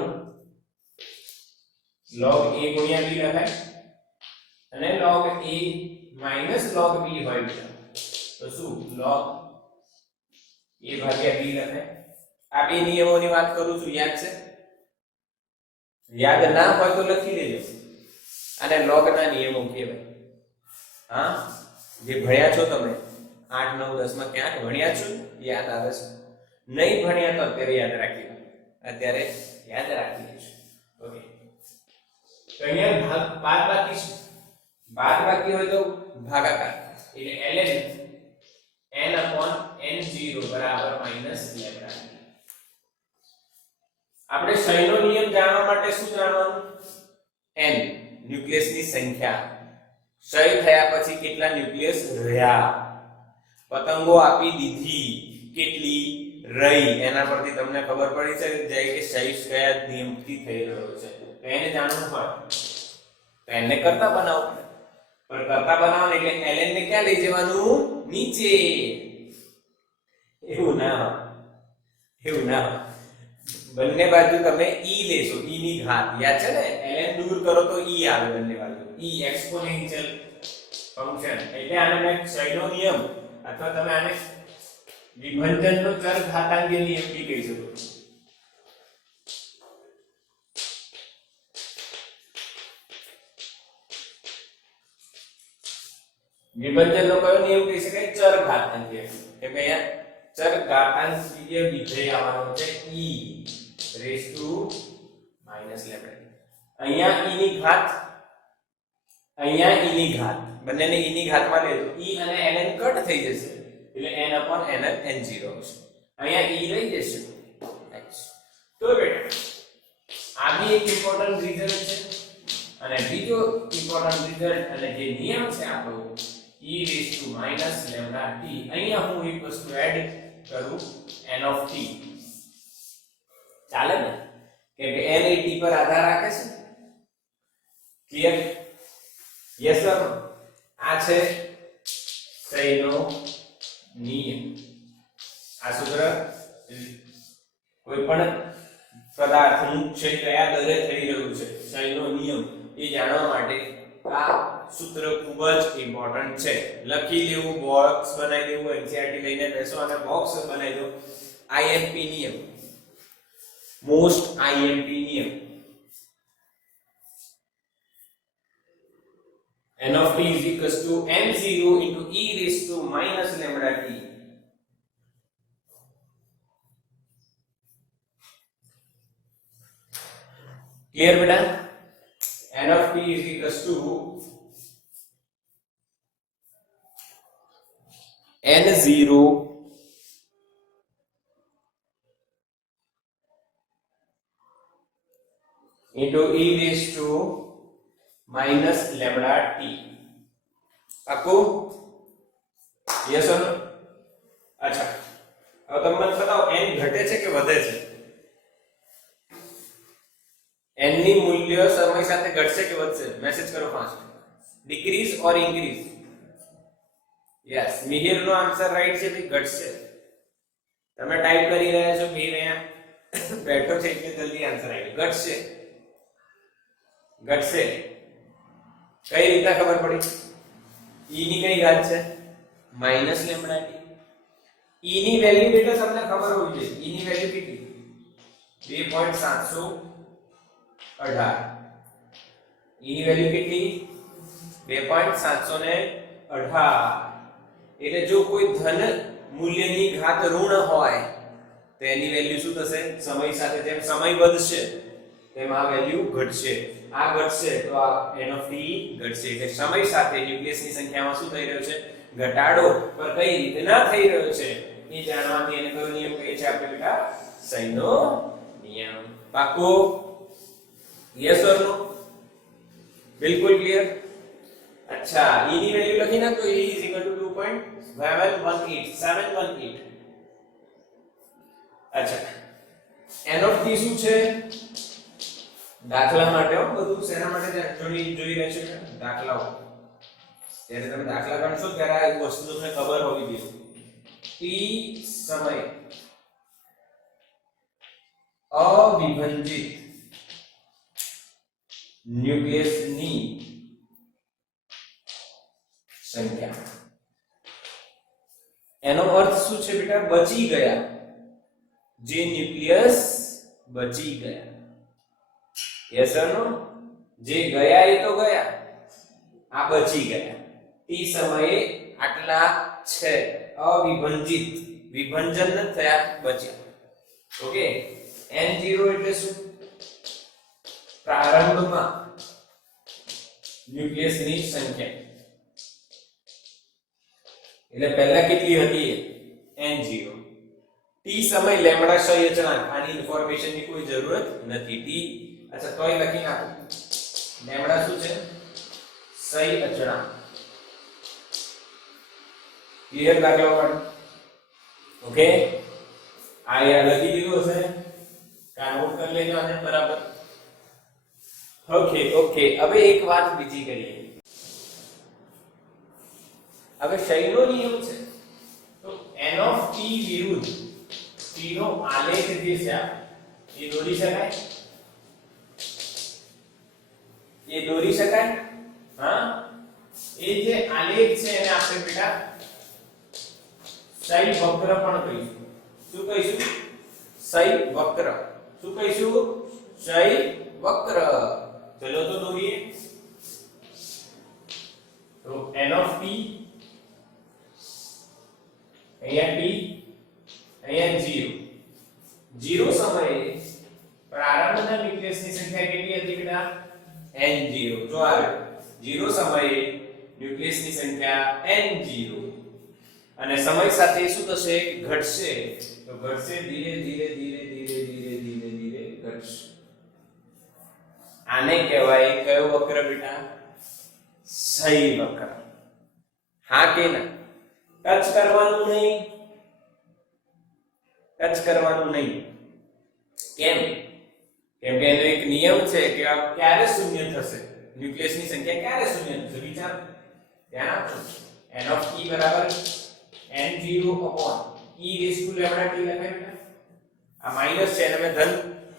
log a ગુણ્યા b લખાય અને log a minus log b હોય તો શું log a ભાગ્યા b લખાય આ બે નિયમોની વાત કરું છું યાદ છે યાદ ના હોય તો લખી લેજો અને log ના નિયમો કહેવાય હા જે ભણ્યા છો તમે 8 9 10 માં ક્યાંક ભણ્યા છો યાદ આવે છે નહીં ભણ્યા તો અત્યારે યાદ રાખી લેજો ઓકે તો અહીંયા બાદ બાકી હોય તો ભાગાકાર એટલે ln n upon n0 બરાબર માઈનસ લેમ્ડા આપણે ક્ષયનો નિયમ જાણવા માટે શું જાણવાનું n ન્યુક્લિયસની સંખ્યા ક્ષય થયા પછી કેટલા ન્યુક્લિયસ રહ્યા પતંગો આપી દીધી કેટલી રહી એના પરથી તમને ખબર પડી છે જાય કે ક્ષય કયા નિયમથી થઈ રહ્યો છે તો એને જાણવું હોય તો એને કરતા બનાવો પણ કરતા બનાવો એટલે ln ને ક્યાં લઈ જવાનું નીચે એવું ના બંને બાજુ તમે e લેશો e ની ઘાત યાદ છે ને ln દૂર કરો તો e આવે બંને બાજુ e એક્સ્પોનેન્શિયલ ફંક્શન એટલે આને મેં ક્ષયનો નિયમ અથવા તમે આને વિભંજનનો ચર ઘાતાંકીય નિયમ બી કહી શકો વિભંજનનો કયો નિયમ કહી શકાય ચર ઘાતાંકીય કે ભાઈ આ ચર ઘાતાંકીય વિધેય આવવાનો છે e raise to minus lambda અહીંયા e ની ઘાત અહીંયા e ની ઘાત બંનેને e ની ઘાતમાં લેજો e અને ln કટ થઈ જશે એટલે n upon n n0 હશે અહીંયા e રહી જશે તો બેટા આ બી એક ઇમ્પોર્ટન્ટ રિઝલ્ટ છે અને બીજો ઇમ્પોર્ટન્ટ રિઝલ્ટ અને જે નિયમ છે આપણો e raised to minus lambda t અહીંયા હું એક વસ્તુ એડ કરું n of t ચાલે ને કે n એ t પર આધાર રાખે છે ક્લિયર યસ સર આ છે ક્ષયનો નિયમ આ સૂત્ર કોઈ પણ પદાર્થનું ક્ષય કયા દરે થઈ રહ્યું છે ક્ષયનો નિયમ એ જાણવા માટે આ સૂત્ર ખૂબ જ ઇમ્પોર્ટન્ટ છે લખી લેવું બોક્સ બનાવી દેવું એનસીઈઆરટી લઈને બેસો અને બોક્સ બનાવી દો આઈએમપી નિયમ મોસ્ટ આઈએમપી નિયમ n of t is equals to m0 into e raised to minus lambda t clear beta n of t is equals to n0 into e raised to minus lambda t. પાકું? Yes or નો? અચ્છા, હવે તમે મને બતાવો n ઘટે છે કે વધે છે? n ની મૂલ્ય સમય સાથે ઘટશે કે વધશે? મેસેજ કરો ફાસ્ટ. ડિક્રીઝ ઓર ઇન્ક્રીઝ? યસ, મિહિર નો આન્સર રાઈટ છે ભાઈ, ઘટશે. તમે ટાઈપ કરી રહ્યા છો, મિહિર અહીંયા બેઠો છે એટલે જલ્દી આન્સર આવી ગયો. ઘટશે, ઘટશે. કઈ રીતે ખબર પડી? e ની કઈ ઘાત છે? Minus lambda t. e ની વેલ્યુ બેટા તમને ખબર હોવી જોઈએ. e ની વેલ્યુ કેટલી? 2.718. e ની વેલ્યુ કેટલી? 2.718. એટલે જો કોઈ ધન મૂલ્યની ઘાત ઋણ હોય તો એની વેલ્યુ શું થશે? સમય સાથે જેમ સમય વધશે તેમ આ વેલ્યુ ઘટશે. આ ઘટશે તો આ n of t ઘટશે. એટલે સમય સાથે ન્યુક્લિયસની સંખ્યામાં શું થઈ રહ્યો છે? ઘટાડો. પર કઈ રીતે ના થઈ રહ્યો છે એ જાણવાથી એને કયો નિયમ કહીએ છીએ આપણે બેટા? સહીનો નિયમ. પાકો? યસ ઓર નો? બિલકુલ ક્લિયર? अच्छा, e ની વેલ્યુ લખી નાખો. e is equal to 2.718. अच्छा, n of t શું છે? દાખલા માટે હો, બધું શેના માટે જોઈ રહેશે? દાખલાઓ. જ્યારે તમે દાખલા ગણશો ત્યારે આ વસ્તુ તમને ખબર હોવી જોઈએ. t સમય અવિભાજિત ન્યુક્લિયસની સંખ્યા. એનો અર્થ શું છે બેટા? બચી ગયા. જે ન્યુક્લિયસ બચી ગયા. યસ ઓર નો? જે ગયા એ તો ગયા, આ બચી ગયા. t સમયે આટલા છે અવિભાજિત, વિભાજન ન થયા, બચ્યા. ઓકે, n0 એટલે શું? પ્રારંભમાં ન્યુક્લિયસની સંખ્યા. એટલે પહેલા કેટલી હતી? n0. t સમય લેમ્બડા ક્ષય અચળાંક. આની ઇન્ફોર્મેશન ની કોઈ જરૂરત નથી. t અચ્છા તોય લખી નાખો. લેમ્બડા શું છે? ક્ષય અચળાંક. ક્લિયર દાખલા માટે? ઓકે, આ યાર લખી દીધું હશે, કા નોટ કરી લેજો આને બરાબર. ઓકે ઓકે, હવે એક વાત બીજી કરીએ. હવે ક્ષયનો નિયમ છે તો n of t વિરુદ્ધ t નો આલેખ જે છે એ દોરી શકાય? એ દોરી શકાય? હા, એ જે આલેખ છે એને આપણે બેટા ક્ષય વક્ર પણ કહીશું. શું કહીશું? ક્ષય વક્ર. શું કહીશું? ક્ષય વક્ર. ચલો તો દોરીએ. તો n of t, અહીંયા t, અહીંયા 0 સમયે પ્રારંભના ન્યુક્લિયસની સંખ્યા કેટલી હતી બેટા? n0. જો આવે 0 સમયે ન્યુક્લિયસની સંખ્યા n0 અને સમય સાથે શું થશે? ઘટશે. તો ઘટશે, ધીરે ધીરે ધીરે ધીરે ધીરે ધીરે ધીરે ઘટશે. આને કહેવાય કયો વક્ર બેટા? ક્ષય વક્ર. હા કે ના? ટચ કરવાનું નહીં, ટચ કરવાનું નહીં. કેમ? કેમ કે એનો એક નિયમ છે કે આ ક્યારે શૂન્ય થશે? ન્યુક્લિયસની સંખ્યા ક્યારે શૂન્ય થશે? વિચારો, ધ્યાન આપો. n of t બરાબર n0 upon e raised to lambda t લખાય બેટા. આ માઈનસ છે અને મેં ધન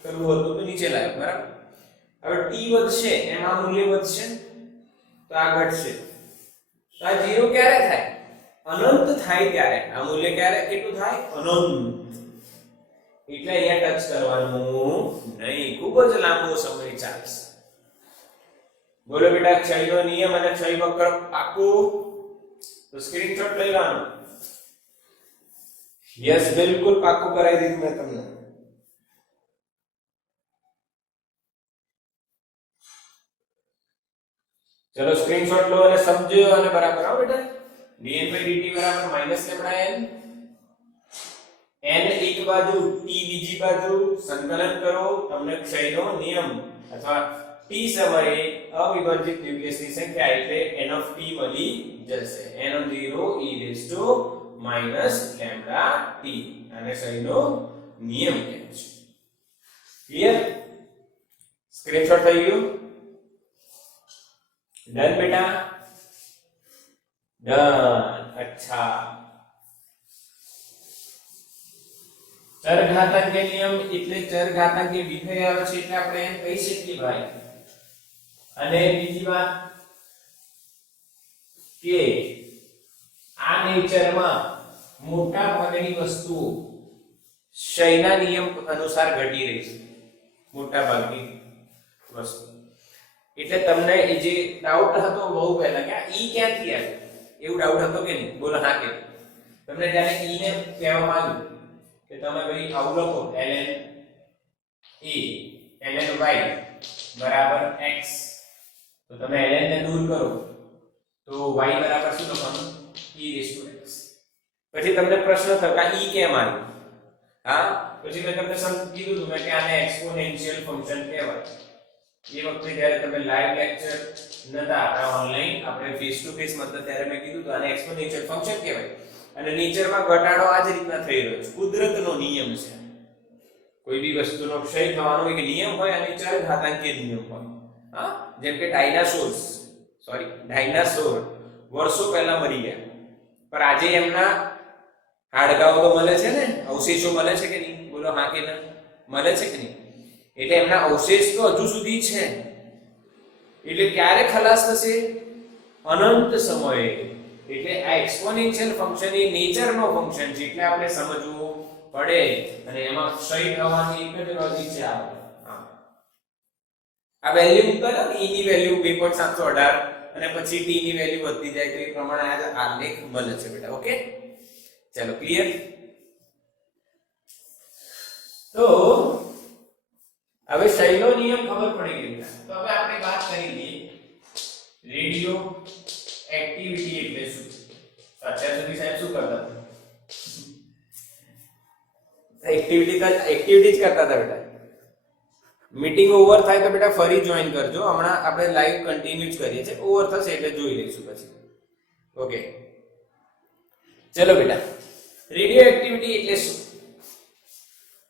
કરવું હતું તો નીચે લાવ્યો, બરાબર. હવે t વધશે એમ આ મૂલ્ય વધશે તો આ ઘટશે. તો આ 0 ક્યારે થાય? અનંત થાય ત્યારે. આ મૂલ્ય ક્યારે કેટલું થાય? અનંત. એટલે અહીંયા ટચ કરવાનું નહીં, ખૂબ જ લાંબો સમય ચાલશે. બોલો બેટા, ક્ષયનો નિયમ અને ક્ષય વક્ર પાકું? તો સ્ક્રીનશોટ લઈ લેવાનો. યસ, બિલકુલ પાકું કરાવી દીધું મેં તમને. ચલો સ્ક્રીનશોટ લો અને સમજો અને બરાબર. આવો બેટા, dn/dt બરાબર માઈનસ લેમ્ડા n, n એક બાજુ t બીજી બાજુ, સંકલન કરો તમને ક્ષયનો નિયમ અથવા t સમયે અવિભાજિત ન્યુક્લિયસની સંખ્યા એટલે n of t મળી જશે. n0 e raised to minus lambda t અને ક્ષયનો નિયમ કહે છે. ક્લિયર? સ્ક્રીનશોટ થઈ ગયું? ડન બેટા? ડન. अच्छा, ચરઘાતાંકીય નિયમ એટલે ચરઘાતાંકીય વિધેય આવે છે એટલે આપણે એમ કહી શકીએ ભાઈ. અને બીજી વાત કે આ નેચરમાં મોટા ભાગની વસ્તુઓ ક્ષયના નિયમ અનુસાર ઘટી રહી છે. મોટા ભાગની વસ્તુ એટલે તમને એ જે ડાઉટ હતો બહુ પહેલા કે આ ઈ ક્યાંથી આવ્યો એવું ડાઉટ હતો કે નહીં? બોલો હા કે તમને જ્યારે ઈ ને કહેવામાં આવ્યું કે તમે ભાઈ આવું લખો ln a ln y બરાબર x, તો તમે ln ને દૂર કરો તો y બરાબર શું લખવાનું? e raised to x. પછી તમને પ્રશ્ન થયો કે ઈ કેમ આવ્યું? હા, પછી મેં તમને કીધું હતું કે આને એક્સ્પોનેન્શિયલ ફંક્શન કહેવાય. એ વખતે જ્યારે તમે લાઈવ લેક્ચર નતા આપણા ઓનલાઈન, આપણે ફેસ ટુ ફેસ મતલબ ત્યારે મેં કીધું તો આને એક્સ્પોનેન્શિયલ ફંક્શન કહેવાય. અને નેચરમાં ઘટાડો આ જ રીતના થઈ રહ્યો છે. કુદરતનો નિયમ છે. કોઈ બી વસ્તુનો ક્ષય થવાનો એક નિયમ હોય અને ચરઘાતાંકીય નિયમ હોય. હા, જેમ કે ડાયનાસોર વર્ષો પહેલા મરી ગયા, પણ આજે એમના હાડકાઓ તો મળે છે ને, અવશેષો મળે છે કે નહીં? બોલો હા કે ના? મળે છે કે નહીં? એટલે એમના અવશેષ તો હજુ સુધી છે. એટલે ક્યારે ખલાસ થશે? અનંત સમયે. એટલે આ એક્સ્પોનેન્શિયલ ફંક્શન એ નેચરનો ફંક્શન છે એટલે આપણે સમજવું પડે. અને એમાં ક્ષય થવાની એક જ લોજિક છે. આ વેલ્યુ મૂકો ને, e ની વેલ્યુ 2.718 અને પછી t ની વેલ્યુ વધતી જાય તો એ પ્રમાણે આ આલેખ બને છે બેટા. ઓકે, ચલો ક્લિયર? તો હવે ક્ષયનો નિયમ ખબર પડી ગયો. તો હવે આપણે વાત કરી લઈએ રેડિયો એક્ટિવિટી એટલે શું. અત્યાર સુધી સાહેબ શું કરતા હતા? એક્ટિવિટી જ કરતા હતા બેટા. મીટિંગ ઓવર થાય તો બેટા ફરી જોઈન કરજો. હમણાં આપણે લાઈવ કન્ટિન્યુ જ કરીએ છીએ. ઓવર થશે એટલે જોઈ લઈશું પછી. ઓકે, ચલો બેટા, રેડિયો એક્ટિવિટી એટલે શું?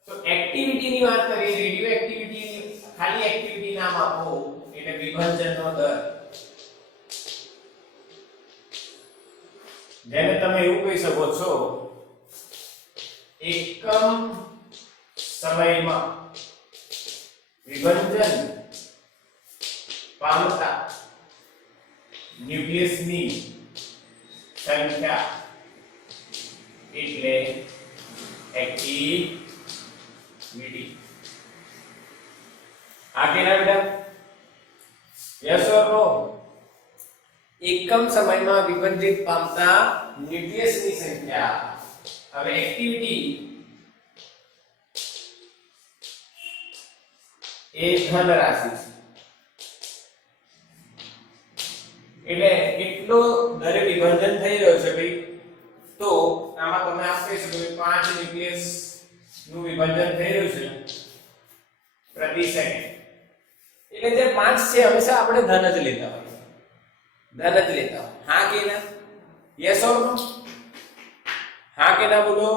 તો એક્ટિવિટીની વાત કરીએ. રેડિયો એક્ટિવિટી ખાલી એક્ટિવિટી નામ આપો એટલે વિભાજનનો દર. જેને તમે એવું કહી શકો છો એકમ સમયમાં વિભાજન પામતા ન્યુક્લિયસની સંખ્યા એટલે એક્ટિવિટી. આ કેના બેટા? યસ ઓર નો? એકમ સમયમાં વિભાજિત પામતા ન્યુક્લિયસની સંખ્યા. હવે એક્ટિવિટી એ ધન રાશિ છે. એટલે કેટલો દરે વિભાજન થઈ રહ્યો છે ભાઈ? તો આમાં તમે આપ કહી શકો 5 ન્યુક્લિયસ નું વિભાજન થઈ રહ્યું છે પ્રતિ સેકન્ડ. એટલે જે 5 છે હંમેશા આપણે ધન જ લેતા હોય. ધન જ લેતા હોય. હા કે ના? યસ ઓર નો? હા કે ના બોલો?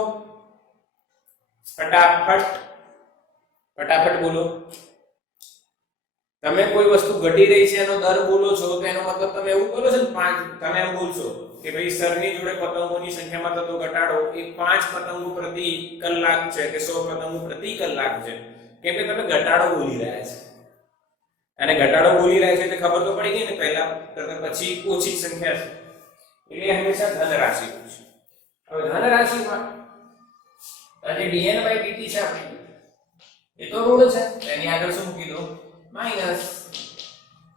ફટાફટ બોલો. તમે કોઈ વસ્તુ ઘટી રહી છે એનો દર બોલો છો તો એનો મતલબ તમે એવું બોલો છો ને 5. તમે એમ બોલશો કે ભાઈ સરની જોડે પતંગોની સંખ્યામાં થતો ઘટાડો એ 5 પતંગો પ્રતિ કલાક છે કે 100 પતંગો પ્રતિ કલાક છે. કેમ કે તમે ઘટાડો બોલી રહ્યા છે. અને ઘટાડો બોલી રહ્યા છે એટલે ખબર તો પડી ગઈ ને પહેલા કરતા પછી ઓછી સંખ્યા છે. એટલે હંમેશા ધન રાશિ હોય છે. હવે ધન રાશિમાં અને dn/dt છે આપણી એ તો ઋણ છે. એની આગળ શું મૂકી દો? માઈનસ.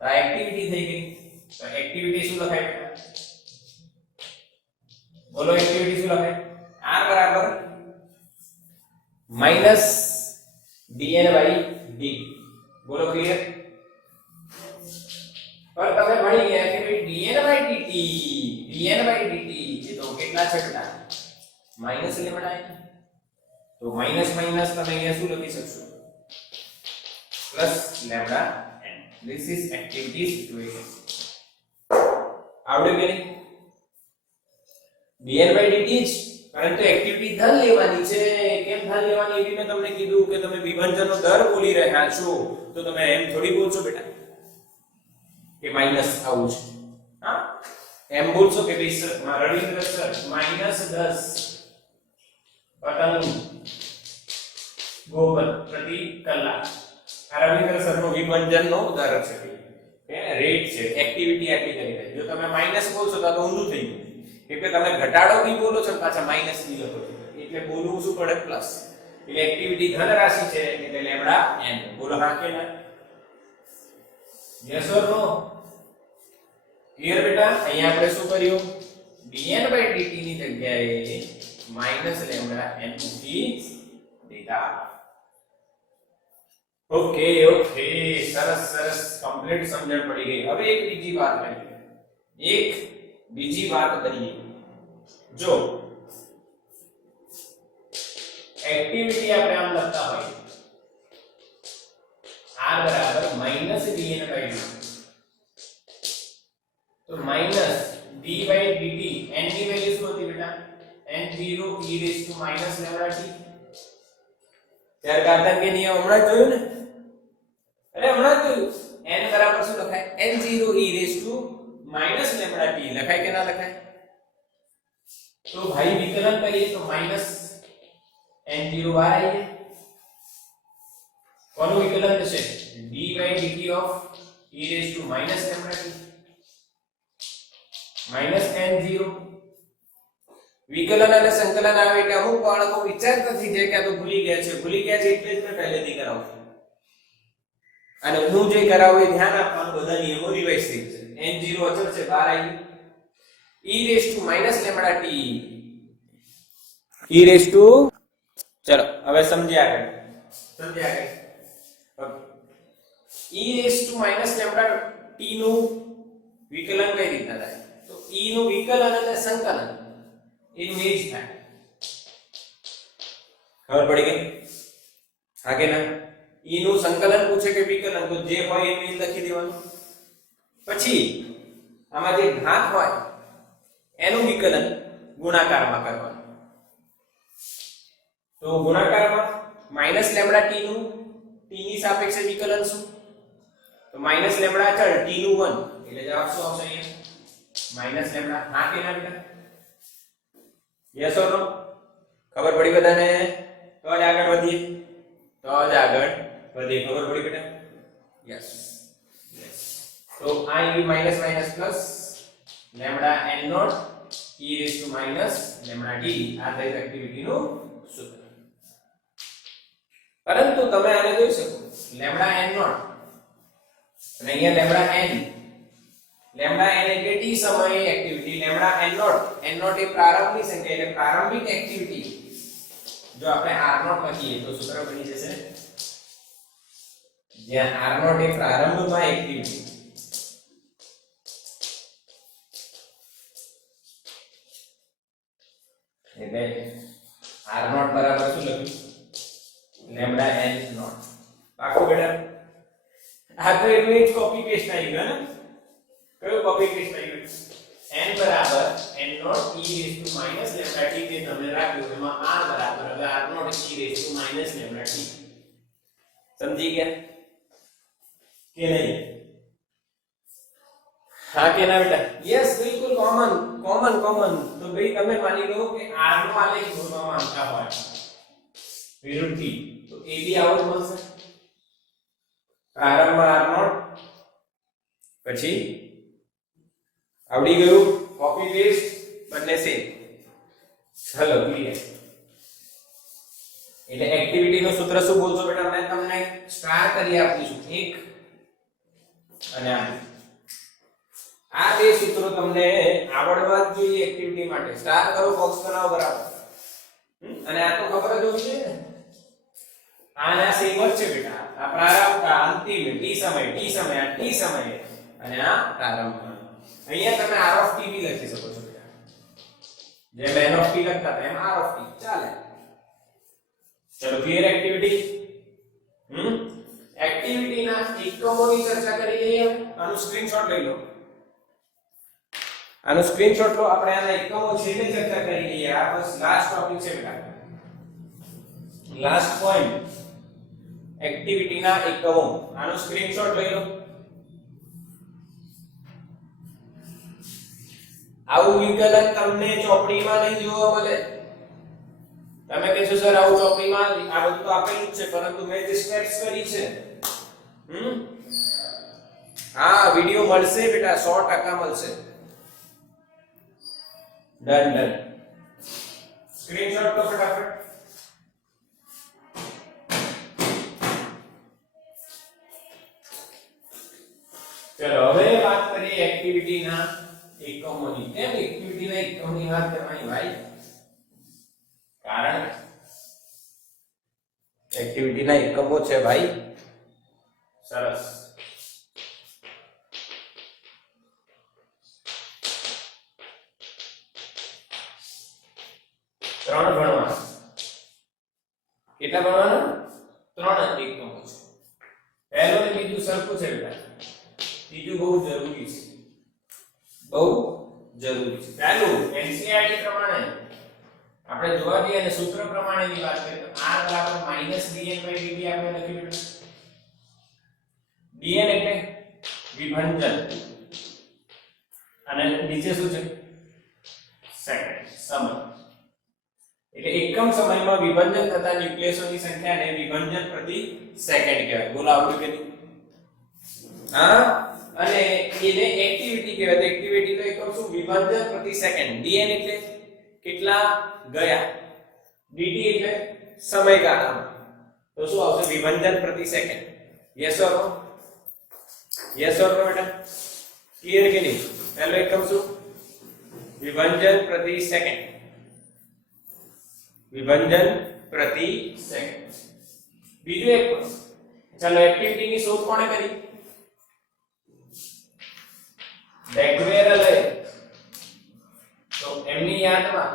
તો એક્ટિવિટી થઈ ગઈ. તો એક્ટિવિટી શું લખાય બેટા? બોલો એક્ટિવિટી શું લખાય? r બરાબર માઈનસ dn/dt. બોલો ક્લિયર? પર તમે ભણી ગયા કે ભાઈ dn/dt કેટલા છે બેટા માઈનસ લેમ્ડા n તો માઈનસ માઈનસ તમે અહીંયા શું લખી શકશો plus lambda n this is activity situation આવડે કે નહીં dn/dt જ પરંતુ એક્ટિવિટી ધન લેવાની છે કેમ ધન લેવાની એ મેં તમને કીધું કે તમે વિભાજનનો દર બોલી રહ્યા છો તો તમે એમ થોડી બોલશો બેટા કે માઈનસ આવું છે હા એમ બોલશો કે ભાઈ રવિન્દ્ર સર -10 પતંગ ગોબર પ્રતિ કલાક આ રવિન્દ્ર સરનો વિભાજનનો દર છે કે રેટ છે એક્ટિવિટી આટલી કરી છે જો તમે માઈનસ બોલશો તો ઊંધું થઈ ગયું કે તમે ઘટાડો બી બોલો છો પાછા માઈનસ બી લખો છો એટલે બોલવું શું પડે પ્લસ એટલે એક્ટિવિટી ધન રાશિ છે એટલે લેમ્ડા n બોલો હા કે ના યસ ઓર નો ક્લિયર બેટા અહીંયા આપણે શું કર્યું dn/dt ની જગ્યાએ માઈનસ લેમ્ડા n મૂકી દીધા ઓકે ઓકે સરસ સરસ કમ્પ્લીટ સમજણ પડી ગઈ હવે એક બીજી વાત કરીએ જો એક્ટિવિટી આપણે આમ લખતા હોય r બરાબર -dn/dt તો માઈનસ d/dt n ની વેલ્યુ શું હતી બેટા n0 e raised to minus lambda t ત્યાર ઘાતાંકીય નિયમ હમણાં જોયું ને અરે હમણાં જોયું n બરાબર શું લખાય n0 e raised to minus lambda t લખાય કે ના લખાય तो भाई विकलन करिए तो माइनस n0 आ रही है कौन विकलन से d/dt of e raised to minus lambda t minus n0 વિકલન અને સંકલન આવે એટલે અમુક બાળકો વિચારતા થઈ જાય કે આ તો ભૂલી ગયા છે એટલે જ મેં પહેલેથી કરાવું છું અને હું જે કરાવું એ ધ્યાન આપવાનું બધા નિયમો રિવાઇઝ થઈ જશે n0 અચળ છે બહાર આવી e raised to minus lambda t e raised to ચલો હવે સમજ્યા okay e raised to minus lambda t નું વિકલન કઈ રીતના થાય તો e નું વિકલન અને સંકલન એનું એ જ થાય ખબર પડી ગઈ હા કે ના e નું સંકલન પૂછે કે વિકલન તો જે હોય એને લખી દેવાનું પછી આમાં જે ઘાત હોય એનું વિકલન ગુણાકારમાં કરવાનું તો ગુણાકારમાં માઈનસ લેમ્ડા t નું t ની સાપેક્ષે વિકલન શું તો માઈનસ લેમ્ડા અચળ t નું 1 એટલે જવાબ શું આવશે અહીંયા માઈનસ લેમ્ડા હા કે ના બેટા યસ ઓર નો ખબર પડી બધાને તો જ આગળ વધીએ ખબર પડી બેટા યસ તો આ એ minus minus plus lambda n not e raised to minus lambda t આ થઈ એક્ટિવિટી નું સૂત્ર પરંતુ તમે આને જોઈ શકો લેમ્ડા n નોટ અને અહીંયા લેમ્ડા n એટલે t સમયે એક્ટિવિટી લેમ્ડા n નોટ એ પ્રારંભિક સંખ્યા એટલે પ્રારંભિક એક્ટિવિટી જો આપણે r નોટ લખીએ તો સૂત્ર બની જશે જ્યાં r નોટ એ પ્રારંભમાં એક્ટિવિટી એટલે r નોટ બરાબર શું લખ્યું લેમ્ડા n નોટ પાકું બેટા આ તો એનું જ કોપી પેસ્ટ આવી ગયો ને કયો કોપી પેસ્ટ આવી ગયો n બરાબર n not e raised to minus lambda t કે તમે રાખ્યું એમાં r બરાબર હવે r not e raised to minus lambda t સમજી ગયા કે નહીં હા કે ના બેટા યસ બિલકુલ કોમન તો ભાઈ તમે માની લો કે r નો આલેખ દોરવા માંગતા હોય વિરુદ્ધથી તો a બી આવો જ મળશે પ્રારંભમાં r નોટ પછી આવડી ગયું કોપી પેસ્ટ બંને સેમ ચલો ક્લિયર એટલે એક્ટિવિટી નું સૂત્ર શું બોલશો બેટા મેં તમને સ્ટાર કરી આપીશું એક અને આ બે સૂત્રો તમને આવડવા જ જોઈએ એક્ટિવિટી માટે સ્ટાર કરો બોક્સ બનાવો બરાબર અને આ તો ખબર જ હોવી જોઈએ ને આના સેમ જ છે બેટા આ પ્રારંભ આ અંતિમ t સમય આ t સમય અને આ પ્રારંભ અહીંયા તમે r of t બી લખી શકો છો બેટા જેમ n of t લખતા હતા એમ r of t ચાલે. ચલો ક્લિયર એક્ટિવિટી. એક્ટિવિટી ના એકમોની ચર્ચા કરી લઈએ. આનું સ્ક્રીનશોટ લઈ લો. આનો સ્ક્રીનશોટ લો. આપણે આના એકમો છે તે ચર્ચા કરી લઈએ. આ બસ લાસ્ટ ટોપિક છે બેટા. લાસ્ટ પોઈન્ટ એક્ટિવિટી ના એકમો. આનો સ્ક્રીનશોટ લઈ લો. આવું વિકલન તમને ચોપડીમાં નહીં જોવા મળે. તમે કહેશો સર આવું ચોપડીમાં આ બધું તો આપેલું જ છે, પરંતુ મેં જે સ્ટેપ્સ કરી છે હા વિડિયો મળશે બેટા, 100% મળશે. ડન. સ્ક્રીનશોટ લો ફટાફટ. ચલો હવે વાત કરીએ એક્ટિવિટીના એકમોની. કેમ એક્ટિવિટીના એકમની વાત કરવાની ભાઈ? કારણ એક્ટિવિટીના એકમો છે ભાઈ. સરસ. ત્રણ ભણવાના. કેટલા ભણવાના? ત્રણ એકમો છે. પહેલો ને બીજું સરખું છે બેટા. ત્રીજું બહુ જરૂરી છે. બહુ જરૂરી છે. પહેલું NCERT પ્રમાણે આપણે જોવા જઈએ અને સૂત્ર પ્રમાણેની વાત કરીએ તો r -dn/dt આપણે લખી બેટા. dn એટલે વિભંજન અને નીચે શું છે? સેકન્ડ, સમય. એટલે એકમ સમયમાં વિભંજન થતા ન્યુક્લિયસોની સંખ્યાને વિભંજન પ્રતિ સેકન્ડ કહેવાય. બોલો આવડ્યું કે નહીં? હા. અને એને એક્ટિવિટી કહેવાય. તો એક્ટિવિટી તો એકમ શું? વિભંજન પ્રતિ સેકન્ડ. dn એટલે કેટલા ગયા, dt એટલે સમયગાળા. તો શું આવશે? વિભંજન પ્રતિ second. Yes or no? Yes or no બેટા? ક્લિયર કે નહીં? પહેલો એકમ શું? વિભંજન પ્રતિ સેકન્ડ. વિભંજન પ્રતિ સેકન્ડ. બીજું એક ચાલો એક્ટિવિટીની શોધ કોણે કરી? બેકવેરલે. તો એમની યાદમાં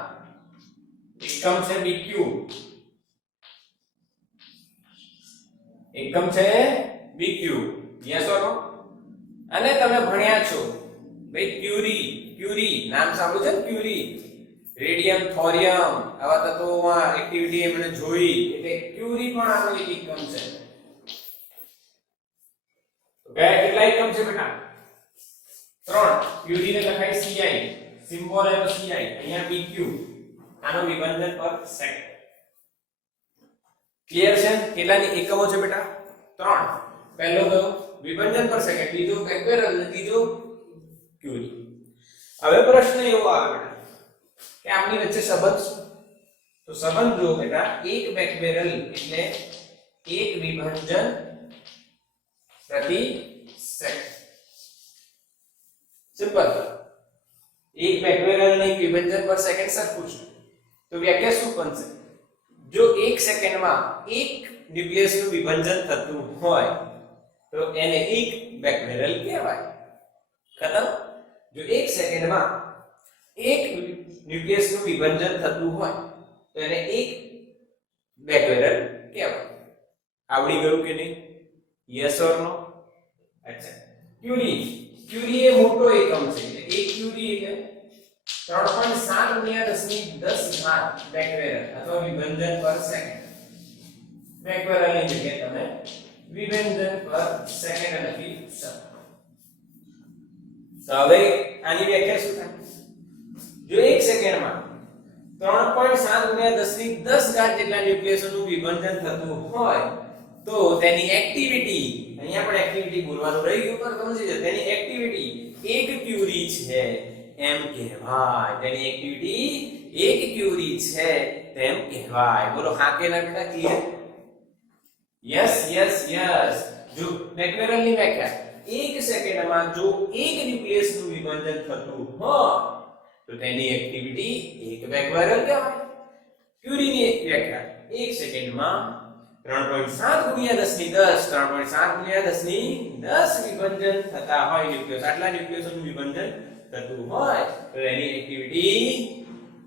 એકમ છે BQ. એકમ છે BQ. યસ ઓર નો? અને તમે ભણ્યા છો ભાઈ ક્યુરી નામ સાંભળ્યું છે? ક્યુરી, રેડિયમ, થોરિયમ આવા તત્વોમાં એક્ટિવિટી એમણે જોઈ. એટલે ક્યુરી પણ આનો એક એકમ છે. તો કેટલા એકમ છે બેટા? 3. ક્યુરી ને લખાય CI, સિમ્બોલ એનો CI. અહીંયા BQ, આનો વિભંજન પર સેકન્ડ. ક્લિયર છે? કેટલાની એકમો છે બેટા? 3. પહેલો તો વિભંજન પર સેકન્ડ, બીજો બેકવેરલ અને ત્રીજો ક્યુરી. હવે પ્રશ્ન એવો આવે બેટા કે આમની વચ્ચે સંબંધ શું? તો સંબંધ જો બેટા, એક બેકવેરલ એટલે એક વિભંજન પ્રતિ સેકન્ડ. સિમ્પલ. એક બેકવેરલ ને વિભંજન પર સેકન્ડ સરખું છે. તો વ્યાખ્યા શું બનશે? જો એક સેકન્ડમાં એક ન્યુક્લિયસનું વિભંજન થતું હોય તો એને એક બેકવેરલ કહેવાય. ખતમ. જો એક સેકન્ડમાં એક ન્યુક્લિયસનું વિભંજન થતું હોય તો એને એક બેકવેરલ કહેવાય. આવડી ગયું કે નહીં? યસ ઓર નો? અચ્છા. ક્યુરી એ મોટો એકમ છે. એટલે 1 ક્યુરી એટલે 3.7 × 10 બેકવેરલ અથવા વિભંજન પર સેકન્ડ. બેકવેરલ ની જગ્યાએ તમે વિભંજન પર સેકન્ડ લખી શકો. તો હવે આની વ્યાખ્યા શું થાય? જો એક સેકન્ડમાં 3.7 × 10 જેટલા ન્યુક્લિયસોનું વિભંજન થતું હોય તો તેની એક્ટિવિટી, અહીંયા પણ એક્ટિવિટી બોલવાનું રહી ગયું પર સમજી જાવ, તેની એક્ટિવિટી 1 ક્યુરી છે એમ કહેવાય. તેની એક્ટિવિટી 1 ક્યુરી છે તેમ કહેવાય. બોલો હા કે ના બેટા? ક્લિયર? યસ. જો બેકવેરલની વ્યાખ્યા, એક સેકન્ડમાં જો એક ન્યુક્લિયસનું વિભંજન થતું હોય તો તેની એક્ટિવિટી 1 બેકવેરલ કહેવાય. ક્યુરીની વ્યાખ્યા, એક સેકન્ડમાં 3.7 × 10 વિભંજન થતા હોય ન્યુક્લિયસ, આટલા ન્યુક્લિયસનું વિભંજન થતું હોય તો એની એક્ટિવિટી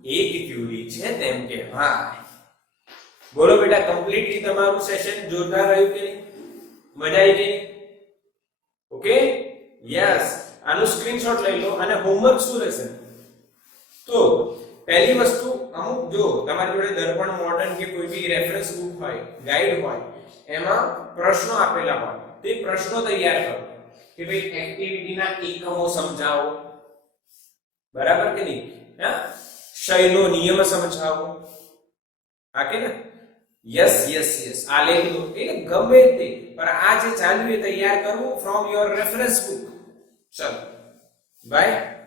એક ક્યુરી છે તેમ કહેવાય. બોલો બેટા, કમ્પ્લીટલી તમારું સેશન જોરદાર રહ્યું કે નહીં? મજા આવી ગઈ? Okay, yes. આનું સ્ક્રીનશોટ લઈ લો અને હોમવર્ક શું રહેશે? તો પહેલી વસ્તુ, અમુક જો તમારી જોડે દર્પણ મોડર્ન કે કોઈ બી રેફરન્સ બુક હોય, ગાઈડ હોય, એમાં પ્રશ્નો આપેલા હોય, તે પ્રશ્નો તૈયાર કરો કે ભાઈ એક્ટિવિટીના એકમો સમજાવો, બરાબર કે નહીં? હા, ક્ષયનો નિયમ સમજાવો, હા કે ને? Yes yes yes. આ લઈ લો, એટલે ગમે તે, પણ આ જે ચાલ્યું એ તૈયાર કરવું ફ્રોમ યોર રેફરન્સ બુક. ચલો બાય.